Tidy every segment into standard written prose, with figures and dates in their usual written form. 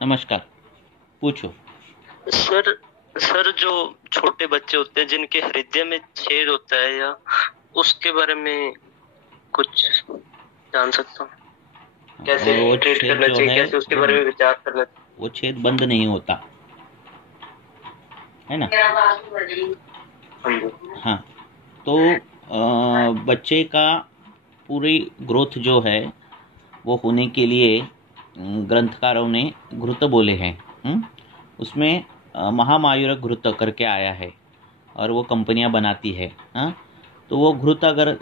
नमस्कार। पूछो। Sir sir जो छोटे बच्चे होते हैं जिनके हृदय में छेद होता है या उसके बारे में कुछ जान सकता हूँ? कैसे वो ट्रीट छेद करना जो चाहिए, है कैसे उसके बारे में विचार करना वो छेद बंद नहीं होता है ना। चाहिए? हाँ जी। हाँ। तो बच्चे का पूरी ग्रोथ जो है वो होने के लिए ग्रंथकारों ने घृत बोले हैं। उसमें महामायुर घृत करके आया है और वो कंपनियां बनाती है। हाँ। तो वो घृत अगर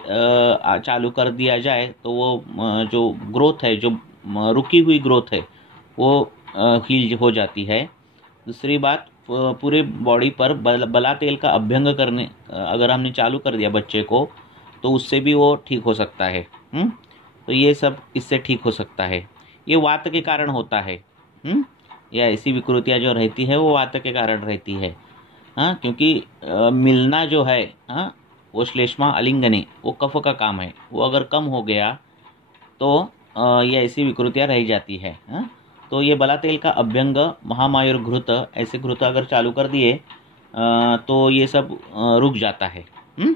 चालू कर दिया जाए तो वो जो ग्रोथ है, जो रुकी हुई ग्रोथ है, वो हील हो जाती है। दूसरी बात, पूरे बॉडी पर बला तेल का अभ्यंग करने अगर हमने चालू कर दिया बच्चे को, तो उससे भी वो ठीक हो सकता है। तो ये सब इससे ठीक हो सकता है। ये वात के कारण होता है। या ऐसी विकृतियाँ जो रहती है वो वात के कारण रहती है। हाँ, क्योंकि मिलना जो है, हाँ, वो श्लेष्मा आलिंगने, वो कफ का काम है। वो अगर कम हो गया तो ये ऐसी विकृतियाँ रह जाती है। हाँ। तो ये बला तेल का अभ्यंग, महामायुर घृत, ऐसे घृत अगर चालू कर दिए तो ये सब रुक जाता है। हम्म।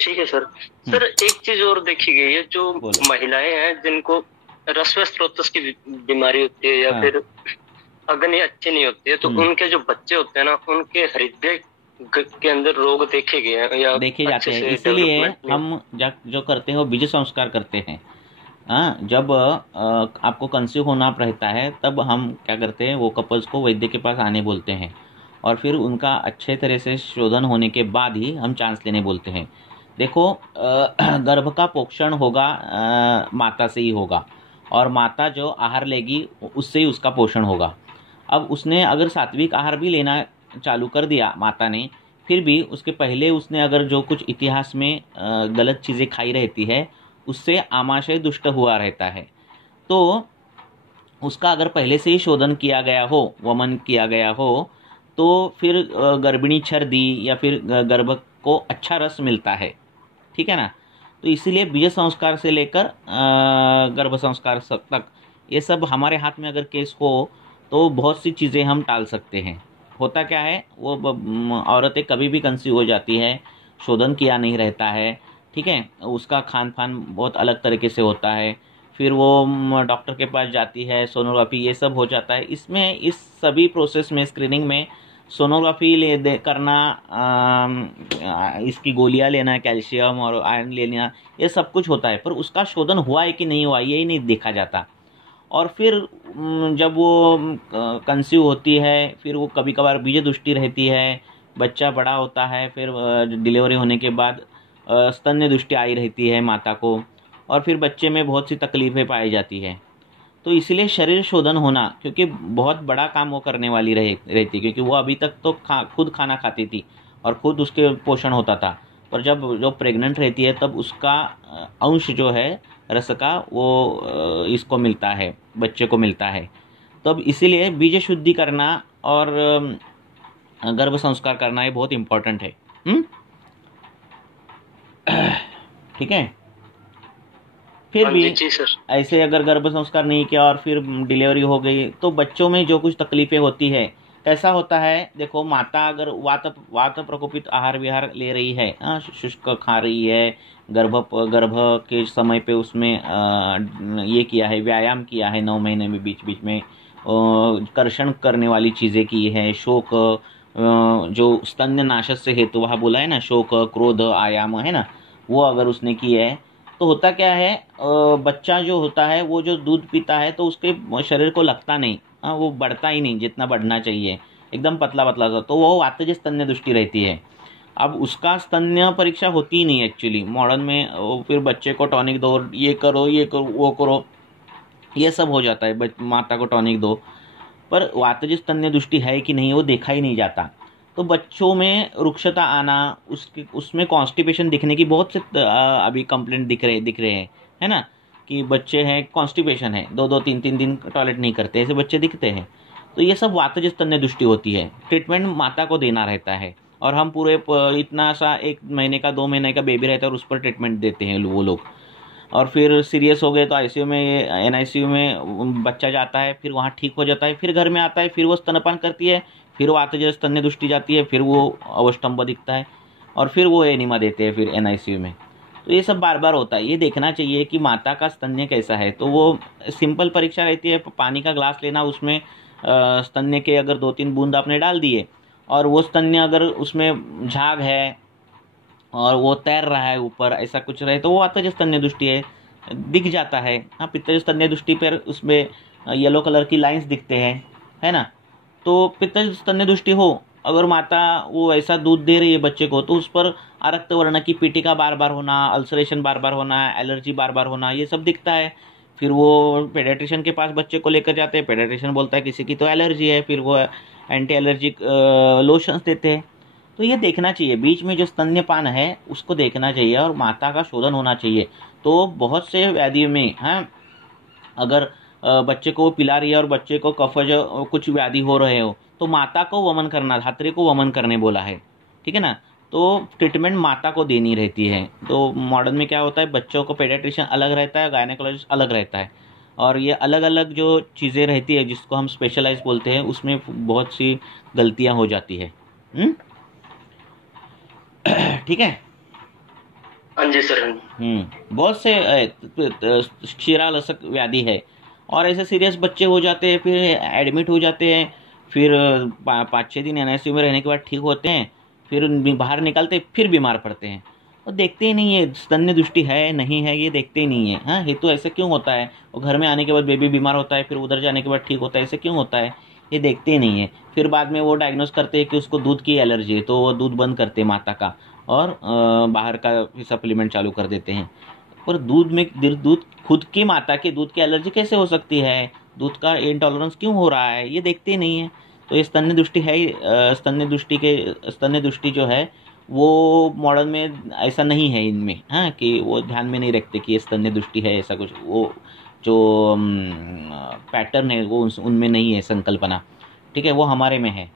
ठीक है सर। हम्म। सर एक चीज और देखी गई है, जो बोलो। महिलाएं हैं जिनको रसवस स्रोतस की बीमारी होती है या हाँ। फिर अग्नि अच्छी नहीं होती है, तो हम्म। उनके जो बच्चे होते हैं ना, उनके हृदय के अंदर रोग देखे गए हैं या देखे जाते अच्छे हैं, से इसीलिए डेवलपमेंट नहीं हम जो करते हैं वो बीज संस्कार करते हैं। हाँ, जब आपको कंसीव होना रहता है तब हम क्या करते हैं, वो कपल्स को वैद्य के पास आने बोलते हैं और फिर उनका अच्छे तरह से शोधन होने के बाद ही हम चांस लेने बोलते हैं। देखो, गर्भ का पोषण होगा माता से ही होगा, और माता जो आहार लेगी उससे ही उसका पोषण होगा। अब उसने अगर सात्विक आहार भी लेना चालू कर दिया माता ने, फिर भी उसके पहले उसने अगर जो कुछ इतिहास में गलत चीज़ें खाई रहती है, उससे आमाशय दुष्ट हुआ रहता है। तो उसका अगर पहले से ही शोधन किया गया हो, वमन किया गया हो, तो फिर गर्भिणी छर दी या फिर गर्भ को अच्छा रस मिलता है। ठीक है ना। तो इसीलिए बीज संस्कार से लेकर गर्भ संस्कार तक ये सब हमारे हाथ में अगर केस हो तो बहुत सी चीज़ें हम टाल सकते हैं। होता क्या है, वो औरतें कभी भी कंसीव हो जाती है, शोधन किया नहीं रहता है। ठीक है, उसका खान पान बहुत अलग तरीके से होता है। फिर वो डॉक्टर के पास जाती है, सोनोग्राफी ये सब हो जाता है। इसमें इस सभी प्रोसेस में, स्क्रीनिंग में, सोनोग्राफी करना, इसकी गोलियां लेना, कैल्शियम और आयरन लेना, ये सब कुछ होता है, पर उसका शोधन हुआ है कि नहीं हुआ यही नहीं देखा जाता। और फिर जब वो कंसीव होती है, फिर वो कभी कभार बीज दृष्टि रहती है, बच्चा बड़ा होता है, फिर डिलीवरी होने के बाद स्तन्य दृष्टि आई रहती है माता को, और फिर बच्चे में बहुत सी तकलीफें पाई जाती है। तो इसलिए शरीर शोधन होना, क्योंकि बहुत बड़ा काम वो करने वाली रहती, क्योंकि वो अभी तक तो खुद खाना खाती थी और खुद उसके पोषण होता था। पर जब जो प्रेग्नेंट रहती है तब उसका अंश जो है रस का, वो इसको मिलता है, बच्चे को मिलता है। तब इसीलिए बीज शुद्धि करना और गर्भ संस्कार करना ये बहुत इम्पोर्टेंट है। हम्म। ठीक है। फिर हाँ भी जी जी सर। ऐसे अगर गर्भ संस्कार नहीं किया और फिर डिलीवरी हो गई तो बच्चों में जो कुछ तकलीफें होती है, कैसा होता है, देखो, माता अगर वात वात प्रकोपित आहार विहार ले रही है, शुष्क खा रही है, गर्भ के समय पे उसमें ये किया है, व्यायाम किया है 9 महीने में, बीच बीच में कर्षण करने वाली चीज़ें की है, शोक, जो स्तन्य नाशक से हेतु वहाँ बोला है ना, शोक क्रोध आयाम है ना, वो अगर उसने की है, तो होता क्या है, बच्चा जो होता है वो जो दूध पीता है तो उसके शरीर को लगता नहीं, वो बढ़ता ही नहीं जितना बढ़ना चाहिए, एकदम पतला पतला सा, तो वो वातज स्तन्य दृष्टि रहती है। अब उसका स्तन्य परीक्षा होती ही नहीं एक्चुअली मॉडर्न में, फिर बच्चे को टॉनिक दो, ये करो वो करो, ये सब हो जाता है, माता को टॉनिक दो, पर वातज स्तन्य दृष्टि है कि नहीं वो देखा ही नहीं जाता। तो बच्चों में रुक्षता आना, उसके उसमें कॉन्स्टिपेशन दिखने की बहुत से अभी कंप्लेंट दिख रहे हैं, है ना, कि बच्चे हैं कॉन्स्टिपेशन है, 2-2 3-3 दिन टॉयलेट नहीं करते, ऐसे बच्चे दिखते हैं। तो ये सब वातज स्तन्य दृष्टि होती है। ट्रीटमेंट माता को देना रहता है और हम पूरे इतना सा 1 महीने का 2 महीने का बेबी रहता है और उस पर ट्रीटमेंट देते हैं वो लोग। और फिर सीरियस हो गए तो आईसीयू में, एनआईसीयू में बच्चा जाता है, फिर वहाँ ठीक हो जाता है, फिर घर में आता है, फिर वो स्तनपान करती है, फिर वो आते जैसे स्तन्य दृष्टि जाती है, फिर वो अवस्तंभ दिखता है, और फिर वो एनिमा देते हैं फिर एनआईसीयू में। तो ये सब बार बार होता है। ये देखना चाहिए कि माता का स्तन्य कैसा है। तो वो सिंपल परीक्षा रहती है, पानी का ग्लास लेना, उसमें स्तन्य के अगर 2-3 बूंद आपने डाल दिए, और वो स्तन्य अगर उसमें झाग है और वो तैर रहा है ऊपर, ऐसा कुछ रहे, तो वो आत्तज स्तन्य दृष्टि है, दिख जाता है। हाँ, पित्तज स्तन्य दृष्टि पर उसमें येलो कलर की लाइंस दिखते हैं, है ना। तो पित्तज स्तन्य दृष्टि हो, अगर माता वो ऐसा दूध दे रही है बच्चे को, तो उस पर आरक्त वर्ण की पीटिका बार बार होना, अल्सरेशन बार बार होना, एलर्जी बार बार होना, ये सब दिखता है। फिर वो पेडियाट्रिशियन के पास बच्चे को लेकर जाते हैं, पेडियाट्रिशियन बोलता है किसी की तो एलर्जी है, फिर वो एंटी एलर्जिक लोशंस देते हैं। तो ये देखना चाहिए, बीच में जो स्तन्यपान है उसको देखना चाहिए, और माता का शोधन होना चाहिए। तो बहुत से व्याधियों में, हाँ, अगर बच्चे को पिला रही है और बच्चे को कफज कुछ व्याधि हो रहे हो, तो माता को वमन करना, धात्री को वमन करने बोला है, ठीक है ना। तो ट्रीटमेंट माता को देनी रहती है। तो मॉडर्न में क्या होता है, बच्चों को पेडियाट्रिशियन अलग रहता है, गायनेकोलॉजिस्ट अलग रहता है, और ये अलग अलग जो चीज़ें रहती है जिसको हम स्पेशलाइज बोलते हैं, उसमें बहुत सी गलतियां हो जाती है। ठीक है। हाँ जी सर। बहुत से क्षीरालसक व्याधि है, और ऐसे सीरियस बच्चे हो जाते हैं, फिर एडमिट हो जाते हैं, फिर 5-6 दिन एनआईसीयू में रहने के बाद ठीक होते हैं, फिर बाहर निकलते फिर बीमार पड़ते हैं। और देखते ही नहीं है स्तन्य दृष्टि है नहीं है, ये देखते ही नहीं है। हाँ, हेतु ऐसे क्यों होता है, और घर में आने के बाद बेबी बीमार होता है, फिर उधर जाने के बाद ठीक होता है, ऐसे क्यों होता है, ये देखते ही नहीं है। फिर बाद में वो डायग्नोस करते हैं कि उसको दूध की एलर्जी है, तो वो दूध बंद करते हैं माता का, और बाहर का सप्लीमेंट चालू कर देते हैं। पर दूध में, दूध खुद की माता के दूध की एलर्जी कैसे हो सकती है, दूध का इंटॉलरेंस क्यों हो रहा है, ये देखते ही नहीं है। तो ये स्तन्य दृष्टि है, स्तन्य दृष्टि जो है वो मॉडर्न में ऐसा नहीं है इनमें, हाँ, कि वो ध्यान में नहीं रखते कि ये स्तन्य दृष्टि है, ऐसा कुछ वो जो पैटर्न है वो उनमें नहीं है, संकल्पना, ठीक है, वो हमारे में है।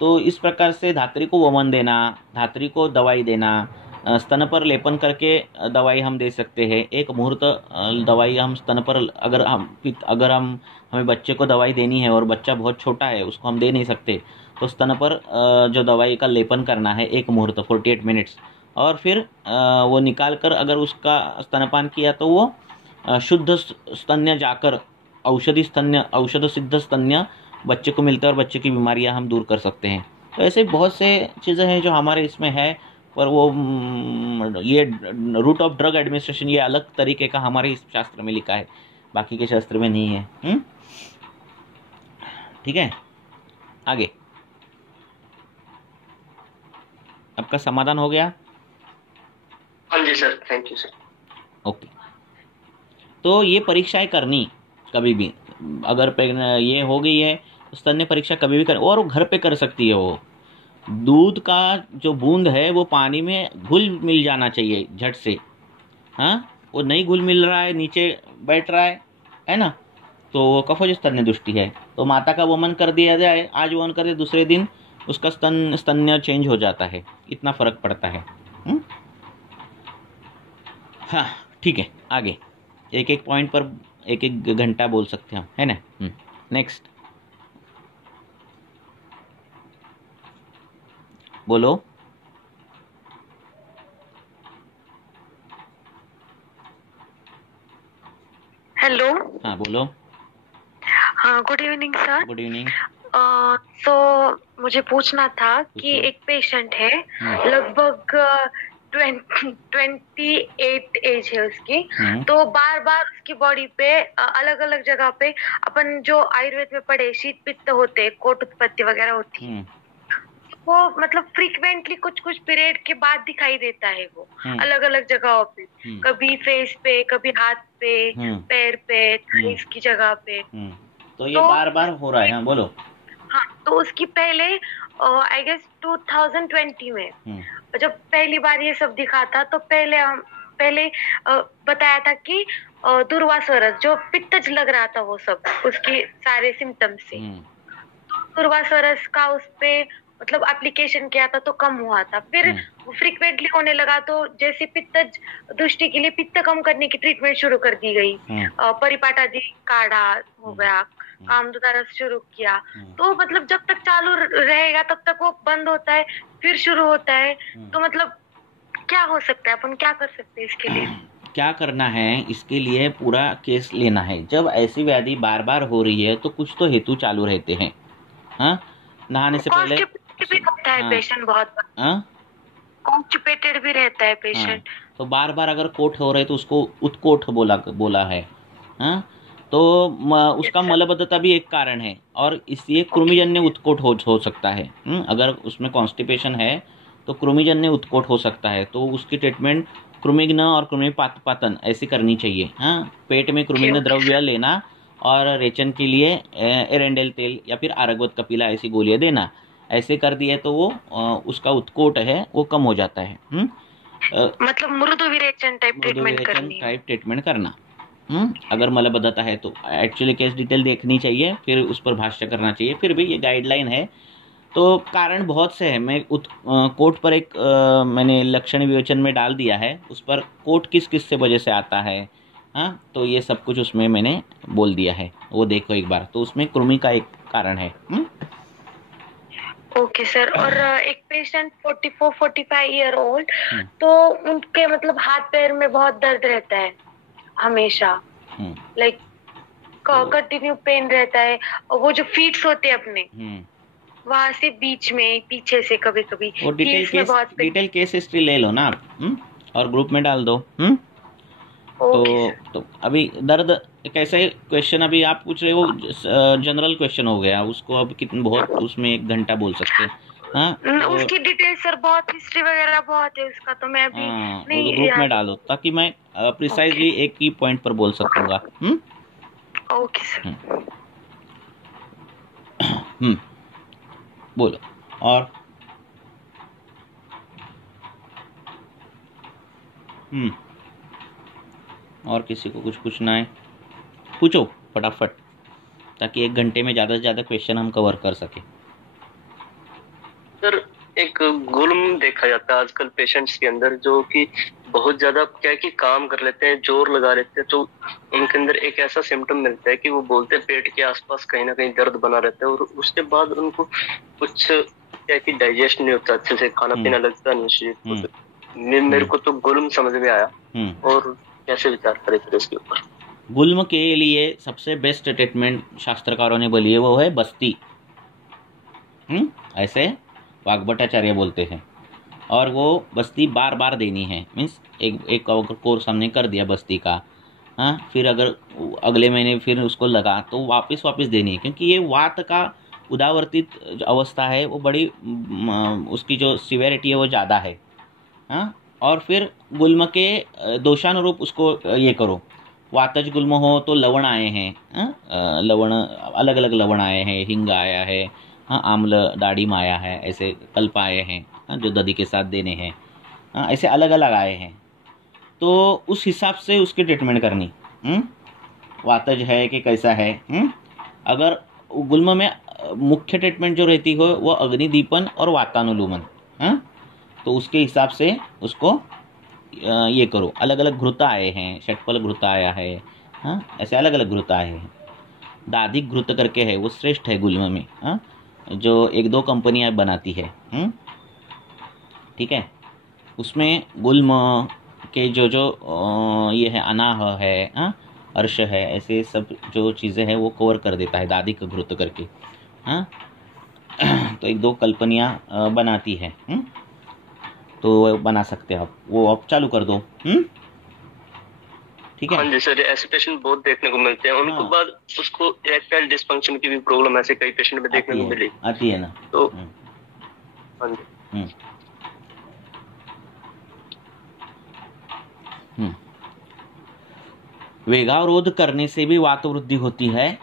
तो इस प्रकार से धात्री को वमन देना, धात्री को दवाई देना, स्तन पर लेपन करके दवाई हम दे सकते हैं। एक मुहूर्त दवाई हम स्तन पर, अगर हम हमें बच्चे को दवाई देनी है और बच्चा बहुत छोटा है, उसको हम दे नहीं सकते, तो स्तन पर जो दवाई का लेपन करना है 1 मुहूर्त 48 मिनट्स, और फिर वो निकाल कर अगर उसका स्तनपान किया तो वो शुद्ध स्तन्य जाकर औषध सिद्ध स्तन्य बच्चे को मिलता है, और बच्चे की बीमारियां हम दूर कर सकते हैं। तो ऐसे बहुत से चीज़ें हैं जो हमारे इसमें है, पर वो ये रूट ऑफ ड्रग एडमिनिस्ट्रेशन ये अलग तरीके का हमारे इस शास्त्र में लिखा है, बाकी के शास्त्र में नहीं है। ठीक है, आगे आपका समाधान हो गया? हाँ जी sir, thank you sir. Okay, तो ये परीक्षाएं करनी कभी भी, अगर ये हो गई है स्तन्य परीक्षा कभी भी कर, और घर पे कर सकती है। वो दूध का जो बूंद है वो पानी में घुल मिल जाना चाहिए झट से, हाँ, वो नहीं घुल मिल रहा है, नीचे बैठ रहा है ना, तो वो कफज स्तन्य दृष्टि है। तो माता का वमन कर दिया जाए, आज वमन कर दे, दूसरे दिन उसका स्तन्य चेंज हो जाता है, इतना फर्क पड़ता है। हाँ, ठीक है, आगे एक एक पॉइंट पर 1-1 घंटा बोल सकते हैं, है ना। नेक्स्ट बोलो। हेलो। हाँ बोलो। हाँ, good evening sir. Good evening. तो मुझे पूछना था कि एक पेशेंट है, लगभग 28 एज है उसकी, तो बार बार उसकी बॉडी पे अलग अलग जगह पे अपन जो आयुर्वेद में पढ़े शीत पित्त होते, कोट उत्पत्ति वगैरह होती है, वो मतलब फ्रीक्वेंटली कुछ कुछ पीरियड के बाद दिखाई देता है वो अलग अलग जगहों पे, कभी फेस पे, कभी हाथ पे, पैर पे, थाइस की जगह पे। तो ये बार बार हो रहा है? हाँ बोलो। हाँ, तो उसकी पहले आई गेस 2020 में जब पहली बार ये सब दिखा था, तो पहले बताया था कि दुर्वासरस, जो पित्तज लग रहा था वो सब उसके सारे सिम्टम्स से, दुर्वासरस का उस पे मतलब एप्लीकेशन किया था तो कम हुआ था, फिर फ्रिक्वेंटली होने लगा तो जैसे पित्त दृष्टि के लिए पित्त कम करने की ट्रीटमेंट शुरू कर दी गई, परिपाटादि काढ़ा हो गया, कामधुता रस शुरू किया। तो मतलब जब तक चालू रहेगा तब तक वो बंद होता है, फिर शुरू होता है। तो मतलब क्या हो सकता है, अपन क्या कर सकते हैं इसके लिए? क्या करना है इसके लिए, पूरा केस लेना है। जब ऐसी व्याधि बार बार हो रही है तो कुछ तो हेतु चालू रहते हैं। हाँ, नहाने से पहले रहता है पेशेंट, बहुत कॉन्स्टिपेटेड भी रहता है पेशेंट। तो बार बार अगर कोट हो रहे तो उसको उत्कोट बोला है। हाँ, तो उसका मलबद्धता भी एक कारण है, और इसलिए कृमिजन्य उत्कोट हो सकता है। अगर उसमें कॉन्स्टिपेशन है तो कृमिजन्य उत्कोट हो सकता है, तो उसकी ट्रीटमेंट कृमिघ्न और कृमिपातन ऐसी करनी चाहिए। हाँ, पेट में कृमिघ्न द्रव्य लेना और रेचन के लिए एरेंडेल तेल या फिर आरगवत कपिला ऐसी गोलियां देना। ऐसे कर दिए तो वो उसका उत्कोट है वो कम हो जाता है। मतलब मृदु विरेचन टाइप ट्रीटमेंट करना। अगर मलबद्धता है तो एक्चुअली केस डिटेल देखनी चाहिए, फिर उस पर भाष्य करना चाहिए। फिर भी ये गाइडलाइन है, तो कारण बहुत से हैं। मैं कोट पर एक मैंने लक्षण विवेचन में डाल दिया है, उस पर कोट किस किस से वजह से आता है। हाँ, तो ये सब कुछ उसमें मैंने बोल दिया है, वो देखो एक बार। तो उसमें कृमि का एक कारण है। Okay sir. और एक पेशेंट 44-45 ईयर ओल्ड, तो उनके मतलब हाथ पैर में बहुत दर्द रहता है हमेशा, लाइक कंटिन्यू पेन रहता है, और वो जो फीट्स होते हैं अपने वहां से बीच में पीछे से कभी कभी डिटेल केस हिस्ट्री ले लो ना आप, और ग्रुप में डाल दो। तो अभी दर्द कैसे क्वेश्चन अभी आप पूछ रहे हो, जनरल क्वेश्चन हो गया, उसको अब कितने बहुत उसमें 1 घंटा बोल सकते हैं। हाँ, तो उसकी डिटेल सर बहुत हिस्ट्री वगैरह बहुत है उसका, तो मैं अभी नहीं ग्रुप में डालो ताकि मैं प्रिसाइजली एक ही पॉइंट पर बोल सकूंगा। Okay sir. बोलो। और और किसी को कुछ पूछना है पूछो फटाफट, ताकि 1 घंटे में ज़्यादा से ज़्यादा क्वेश्चन हम कवर कर सके। सर, एक गुल्म देखा जाता है आजकल पेशेंट्स के अंदर, जो कि बहुत ज्यादा क्या है कि काम कर लेते हैं, जोर लगा लेते हैं, तो उनके अंदर एक ऐसा सिम्टम मिलता है कि वो बोलते हैं पेट के आसपास कहीं ना कहीं दर्द बना रहता है, और उसके बाद उनको कुछ क्या है कि डाइजेस्ट नहीं होता अच्छे से, खाना पीना लगता नहीं शरीर। मेरे को तो गुल्म समझ में आया, और कैसे विचार करें फिर इसके ऊपर? गुल्म के लिए सबसे बेस्ट ट्रीटमेंट शास्त्रकारों ने बोली है, वो है बस्ती। ऐसे वाग्भटाचार्य बोलते हैं, और वो बस्ती बार बार देनी है। मीन्स एक कोर्स हमने कर दिया बस्ती का, हाँ, फिर अगर अगले महीने फिर उसको लगा तो वापस देनी है, क्योंकि ये वात का उदावर्तित अवस्था है, वो बड़ी उसकी जो सिवेरिटी है वो ज़्यादा है। हाँ, और फिर गुल्म के दोषानुरूप उसको ये करो। वातज गुल्म हो तो लवण आए हैं, लवण अलग अलग लवण आए हैं, हिंग आया है, हाँ, आम्ल दाढ़ीम आया है, ऐसे कल्प आए हैं, हाँ, जो दधी के साथ देने हैं, हाँ, ऐसे अलग अलग आए हैं। तो उस हिसाब से उसकी ट्रीटमेंट करनी। वातज है कि कैसा है। अगर गुल्म में मुख्य ट्रीटमेंट जो रहती हो वो अग्निदीपन और वातानुलूमन, हाँ, तो उसके हिसाब से उसको ये करो। अलग अलग घृता आए हैं, षटफल घृता आया है, हाँ, ऐसे अलग अलग घृता आए हैं। दाधिक घृत करके है, वो श्रेष्ठ है गुल्म में, हाँ, जो 1-2 कंपनियां बनाती है। ठीक है, उसमें गुल्म के जो ये है, अनाह है, हाँ, अर्श है, ऐसे सब जो चीज़ें हैं वो कवर कर देता है दाधिक घृत करके। हाँ, तो 1-2 कल्पनियाँ बनाती है, तो बना सकते हैं आप, वो आप चालू कर दो। ठीक है। हाँ जी सर, ऐसे पेशेंट बहुत देखने को मिलते हैं। उनको बाद उसको इरेक्टाइल डिस्फंक्शन की भी प्रॉब्लम ऐसे कई पेशेंट में देखने को मिली आती है ना। तो हाँ जी। वेगावरोध करने से भी वात वृद्धि होती है,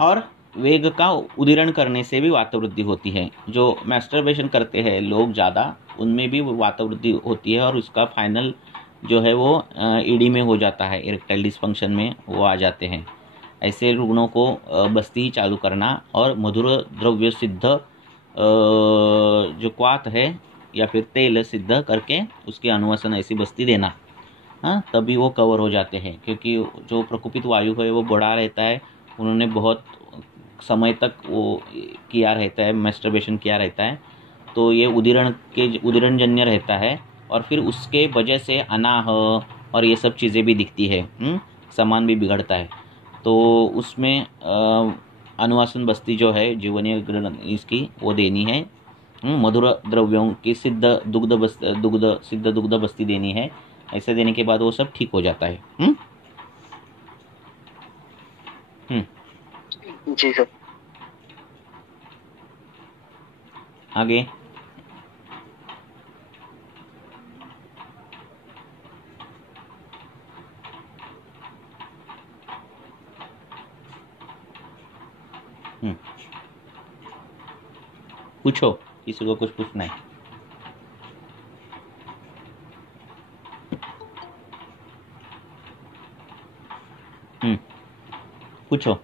और वेग का उदीरण करने से भी वात वृद्धि होती है। जो मैस्टरबेशन करते हैं लोग ज़्यादा, उनमें भी वात वृद्धि होती है, और उसका फाइनल जो है वो ईडी में हो जाता है, इरेक्टाइल डिस्फंक्शन में वो आ जाते हैं। ऐसे रुग्णों को बस्ती चालू करना और मधुर द्रव्य सिद्ध जो क्वाथ है या फिर तेल सिद्ध करके उसकी अनुवासन ऐसी बस्ती देना, हाँ, तभी वो कवर हो जाते हैं। क्योंकि जो प्रकुपित वायु है वो बड़ा रहता है, उन्होंने बहुत समय तक वो किया रहता है, मैस्टरबेशन किया रहता है, तो ये उदीरण जन्य रहता है, और फिर उसके वजह से अनाह और ये सब चीज़ें भी दिखती है, सामान भी बिगड़ता है। तो उसमें अनुवासन बस्ती जो है जीवनीय ग्रहण इसकी वो देनी है, मधुर द्रव्यों की सिद्ध दुग्ध बस्ती देनी है। ऐसे देने के बाद वो सब ठीक हो जाता है। जी सर। आगे पूछो, किसी को कुछ पूछना है? पूछो।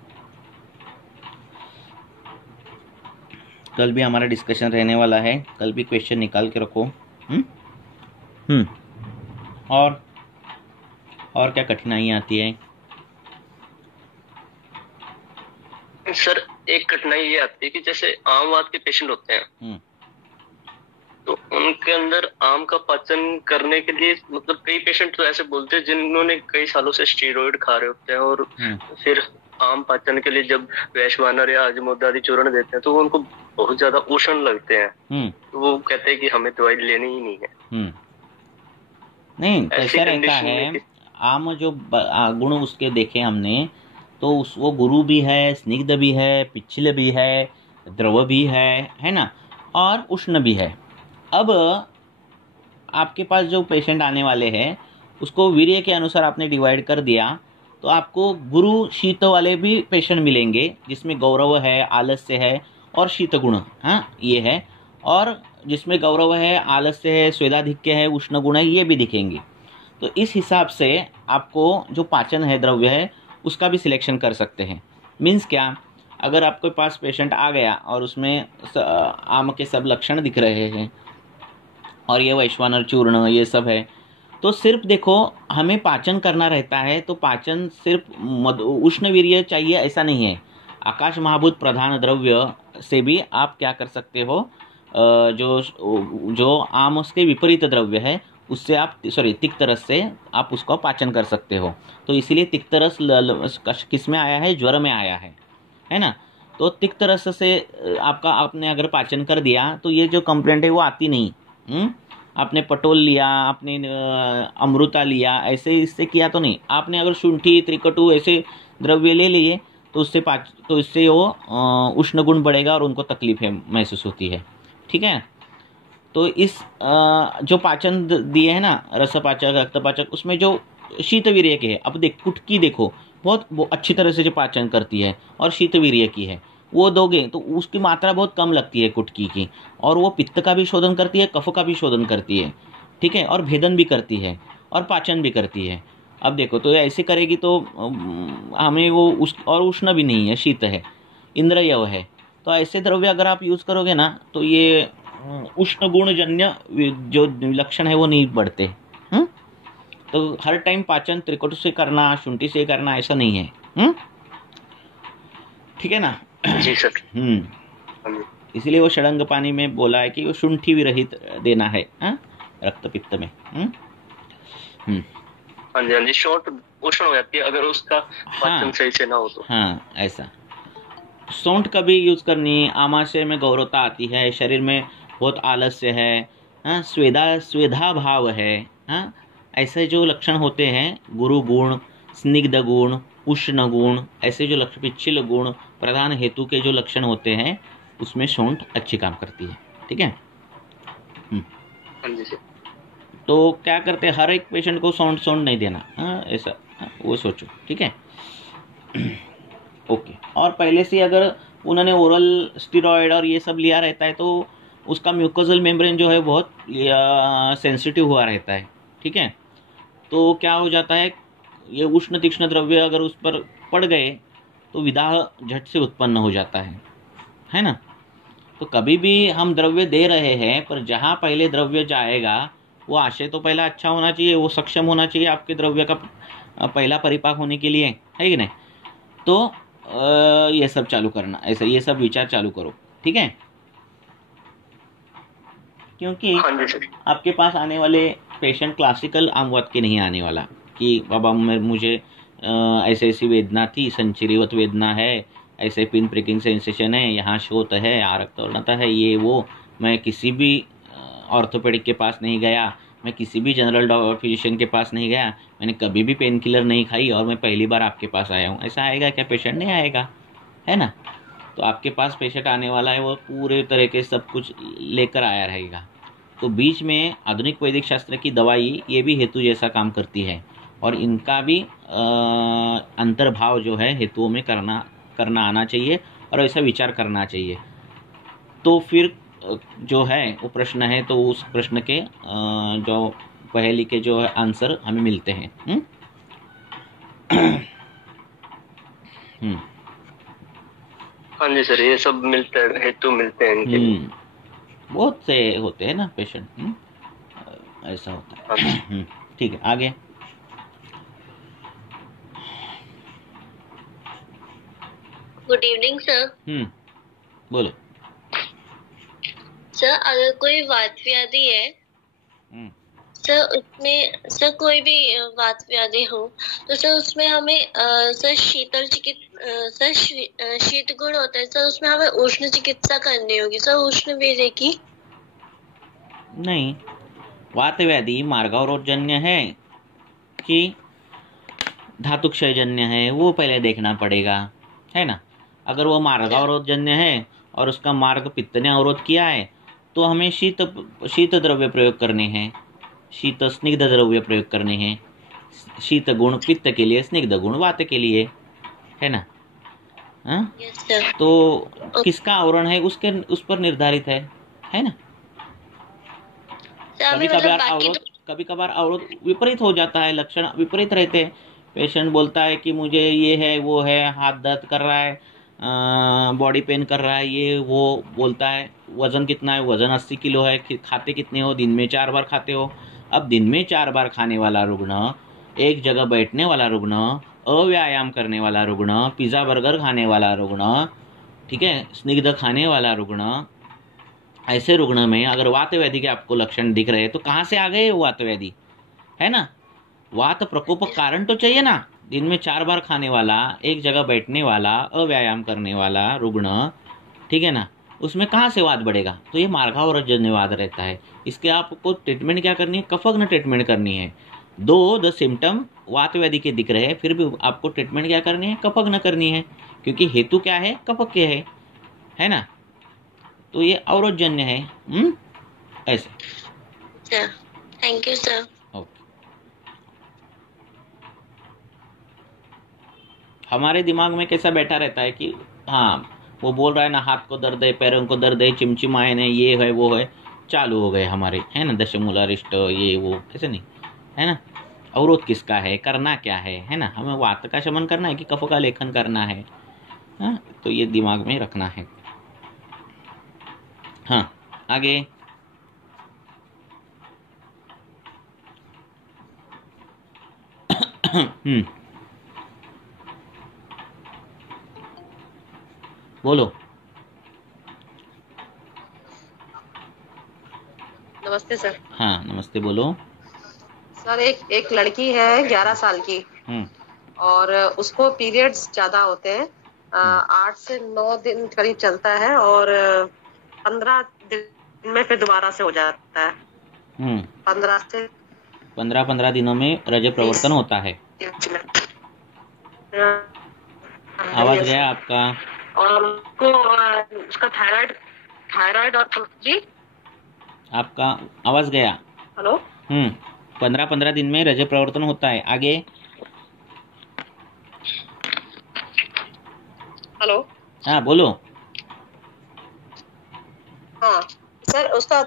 कल भी हमारा डिस्कशन रहने वाला है, कल भी क्वेश्चन निकाल के रखो। और क्या कठिनाई आती है? सर एक कठिनाई ये आती है कि जैसे आम वात के पेशेंट होते हैं, तो उनके अंदर आम का पाचन करने के लिए मतलब कई पेशेंट तो ऐसे बोलते हैं जिन्होंने कई सालों से स्टीरॉइड खा रहे होते हैं, और फिर आम पाचन के लिए जब वैश्वानर या अजमोदादी चूर्ण देते हैं तो वो उनको बहुत ज्यादा उष्ण लगते हैं। तो वो कहते हैं कि हमें दवाई लेनी ही नहीं है। नहीं, ऐसा रहता है। आम जो गुण उसके देखे हमने, तो वो गुरु भी है, स्निग्ध भी है, पिच्छल भी है, द्रव भी है ना, और उष्ण भी है। अब आपके पास जो पेशेंट आने वाले हैं उसको वीर्य के अनुसार आपने डिवाइड कर दिया, तो आपको गुरु शीत वाले भी पेशेंट मिलेंगे, जिसमें गौरव है, आलस्य है और शीत गुण, हाँ, ये है। और जिसमें गौरव है, आलस्य है, स्वेदाधिक्य है, उष्ण गुण है, ये भी दिखेंगे। तो इस हिसाब से आपको जो पाचन है, द्रव्य है, उसका भी सिलेक्शन कर सकते हैं। मीन्स क्या, अगर आपके पास पेशेंट आ गया और उसमें आम के सब लक्षण दिख रहे हैं और ये वैश्वानर चूर्ण ये सब है, तो सिर्फ देखो हमें पाचन करना रहता है, तो पाचन सिर्फ उष्ण वीर्य चाहिए ऐसा नहीं है। आकाश महाभूत प्रधान द्रव्य से भी आप क्या कर सकते हो, जो आम उसके विपरीत द्रव्य है उससे आप तिक्त रस से आप उसका पाचन कर सकते हो। तो इसीलिए तिक्त रस किस में आया है, ज्वर में आया है ना। तो तिक्त रस से आपने अगर पाचन कर दिया तो ये जो कंप्लेंट है वो आती नहीं। आपने पटोल लिया, आपने अमृता लिया, ऐसे इससे किया तो नहीं। आपने अगर शुंठी, त्रिकटु ऐसे द्रव्य ले लिए तो इससे वो उष्ण गुण बढ़ेगा और उनको तकलीफें महसूस होती है। ठीक है, तो इस जो पाचन दिए है ना, रसपाचक, रक्तपाचक, उसमें जो शीतवीर्य के है, अब कुटकी देखो बहुत अच्छी तरह से जो पाचन करती है और शीतवीर्य की है, वो दोगे तो उसकी मात्रा बहुत कम लगती है कुटकी की, और वो पित्त का भी शोधन करती है, कफ का भी शोधन करती है, ठीक है, और भेदन भी करती है और पाचन भी करती है। अब देखो, तो ऐसे करेगी तो हमें वो और उष्ण भी नहीं है, शीत है, इंद्रियव है। तो ऐसे द्रव्य अगर आप यूज़ करोगे ना, तो ये उष्ण गुणजन्य जो लक्षण है वो नहीं बढ़ते। तो हर टाइम पाचन त्रिकटु से करना, शुंठी से करना ऐसा नहीं है। ठीक है ना। जी सर। इसलिए वो षडंग पानी में बोला है कि वो शुंठी विरहित देना है रक्त पित्त में। हाँ जी, शॉर्ट उष्ण हो जाती है अगर उसका पाचन सही से ना हो तो। हाँ, ऐसा सौंठ कभी यूज करनी। आमाशय में गौरवता आती है, शरीर में बहुत आलस्य है, स्वेदा भाव है, ऐसे जो लक्षण होते हैं, गुरु गुण, स्निग्ध गुण, उष्ण गुण, ऐसे जो लक्षण, पिच्छिल गुण, प्रधान हेतु के जो लक्षण होते हैं, उसमें सौंठ अच्छी काम करती है। ठीक है। तो क्या करते हैं, हर एक पेशेंट को सौंठ नहीं देना, ऐसा वो सोचो। ठीक है। ओके। और पहले से अगर उन्होंने ओरल स्टीरॉयड और ये सब लिया रहता है तो उसका म्यूकोजल मेम्ब्रेन जो है बहुत सेंसिटिव हुआ रहता है। ठीक है। तो क्या हो जाता है, ये उष्ण तीक्ष्ण द्रव्य अगर उस पर पड़ गए तो विदाह झट से उत्पन्न हो जाता है ना। तो कभी भी हम द्रव्य दे रहे हैं, पर जहाँ पहले द्रव्य जाएगा वो आशय तो पहला अच्छा होना चाहिए, वो सक्षम होना चाहिए आपके द्रव्य का पहला परिपाक होने के लिए, है कि नहीं। तो ये सब चालू करना, ऐसा ये सब विचार चालू करो, ठीक है। क्योंकि आपके पास आने वाले पेशेंट क्लासिकल आमवाद के नहीं आने वाला कि बाबा मुझे ऐसे ऐसी वेदना थी, संचिरीवत वेदना है, ऐसे पिन प्रिकिंग सेंसेशन है, यहाँ शोथ है, आरक्तवर्णता है, ये वो। मैं किसी भी ऑर्थोपेडिक के पास नहीं गया, मैं किसी भी जनरल फिजिशियन के पास नहीं गया, मैंने कभी भी पेन किलर नहीं खाई और मैं पहली बार आपके पास आया हूँ। ऐसा आएगा क्या? पेशेंट नहीं आएगा, है ना। तो आपके पास पेशेंट आने वाला है, वो पूरे तरह के सब कुछ लेकर आया रहेगा। तो बीच में आधुनिक वैदिक शास्त्र की दवाई ये भी हेतु जैसा काम करती है, और इनका भी अंतर्भाव जो है हेतुओं में करना आना चाहिए और ऐसा विचार करना चाहिए। तो फिर जो है वो प्रश्न है, तो उस प्रश्न के जो पहेली के जो आंसर हमें मिलते हैं। हाँ जी सर, ये सब मिलते हैं, हेतु मिलते हैं इनके। बहुत से होते हैं ना पेशेंट, ऐसा होता है। ठीक है, आगे। Good evening sir. बोलो सर। अगर कोई वात व्याधि है सर, उसमें सर कोई भी वात व्याधि हो तो सर उसमें हमें सर शीत गुण होता है सर, उसमें हमें उष्ण चिकित्सा करनी होगी सर, उष्ण वीर्य की? नहीं, वात व्याधि मार्गावरोधजन्य है कि धातु क्षयजन्य है, वो पहले देखना पड़ेगा, है ना। अगर वो मार्गावरोधजन्य है और उसका मार्ग पित्त ने अवरोध किया है तो हमें शीत द्रव्य प्रयोग करने हैं, शीत स्निग्ध द्रव्य प्रयोग करने हैं। शीत गुण पित्त के लिए, स्निग्ध गुण वात के लिए, है ना। तो किसका आवरण है उस पर निर्धारित है ना। कभी कभार अवरोध विपरीत हो जाता है, लक्षण विपरीत रहते हैं। पेशेंट बोलता है कि मुझे ये है वो है, हाथ दर्द कर रहा है, बॉडी पेन कर रहा है, ये वो बोलता है। वज़न कितना है? वज़न 80 किलो है। खाते कितने हो? दिन में 4 बार खाते हो। अब दिन में 4 बार खाने वाला रुग्ण, एक जगह बैठने वाला रुग्ण, अव्यायाम करने वाला रुग्ण, पिज़्ज़ा बर्गर खाने वाला रुग्ण, ठीक है, स्निग्ध खाने वाला रुग्ण, ऐसे रुग्ण में अगर वात व्याधि के आपको लक्षण दिख रहे हैं तो कहाँ से आ गए वो वात व्याधि, है ना। वात प्रकोप कारण तो चाहिए ना। दिन में 4 बार खाने वाला, एक जगह बैठने वाला, अव्यायाम करने वाला रुग्ण, ठीक है ना, उसमें कहाँ से वात बढ़ेगा? तो ये मार्गावरोधजन्य वात रहता है। इसके आपको ट्रीटमेंट क्या करनी है? कफग्न ट्रीटमेंट करनी है। द सिम्टम वात व्याधि के दिख रहे हैं, फिर भी आपको ट्रीटमेंट क्या करनी है? कफग्न करनी है, क्योंकि हेतु क्या है? कफक के है ना। तो ये अवरोधजन्य है। ऐसे। Thank you sir. हमारे दिमाग में कैसा बैठा रहता है कि हाँ, वो बोल रहा है ना, हाथ को दर्द है, पैरों को दर्द है, चिमचिमायन है, ये है वो है, चालू हो गए हमारे, है ना, दशमूलारिष्ट, ये वो, ऐसे नहीं, है ना। अवरोध किसका है? करना क्या है ना। हमें वात का शमन करना है कि कफ का लेखन करना है, हाँ। तो ये दिमाग में रखना है। हाँ, आगे। बोलो। नमस्ते सर। हाँ नमस्ते, बोलो सर। एक लड़की है 11 साल की, और उसको पीरियड्स ज्यादा होते हैं, 8 से 9 दिन करीब चलता है, और 15 दिन में फिर दोबारा से हो जाता है। 15 दिनों में रज प्रवर्तन होता है। आवाज गया आपका। और उसका थायराइड और जी आपका आवाज गया। हेलो। 15 दिन में रज प्रवर्तन होता है। आगे। हेलो। हाँ बोलो। हाँ सर, उसका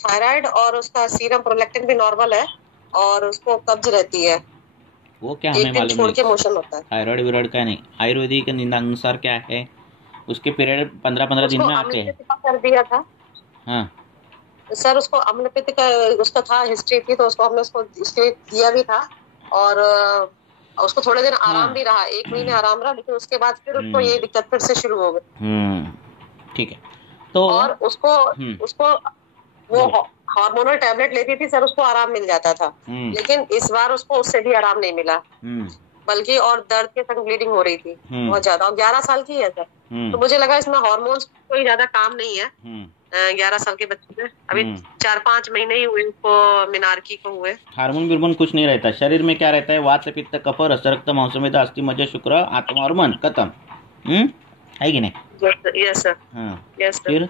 थायराइड और उसका सीरम प्रोलैक्टिन भी नॉर्मल है, और उसको कब्ज रहती है। वो क्या हमें मालूम छोड़ के मोशन होता है। थायराइड विराइड का नहीं, आयुर्वेदिक अनुसार क्या है? उसके पीरियड 15-15 दिन में आते हैं। कर दिया था। हाँ सर उसको अम्ल पित्त का उसका था, हिस्ट्री थी, तो उसको हमने उसको इसके दिया भी था और उसको थोड़े दिन आराम भी रहा, 1 महीने आराम रहा, लेकिन उसके बाद फिर उसको ये दिक्कत फिर से शुरू हो गई। ठीक है। तो और उसको वो हार्मोनल टैबलेट लेती थी सर, उसको आराम मिल जाता था, लेकिन इस बार उसको उससे भी आराम नहीं मिला, बल्कि और दर्द के संग ब्लीडिंग हो रही थी बहुत ज्यादा, और 11 साल की है सर। तो मुझे लगा इसमें हार्मोन्स कोई ज्यादा काम नहीं है। 11 साल के बच्चे में अभी 4-5 महीने ही हुए उसको, मिनारकी को हुए। हार्मोन बिर्मोन कुछ नहीं रहता शरीर में। क्या रहता है? वात पित्त कफ रस रक्त मांसमेदा अस्थि मज्जा शुक्र आत्मा और मन, खत्म। है कि नहीं? Yes sir. हाँ यस सर। फिर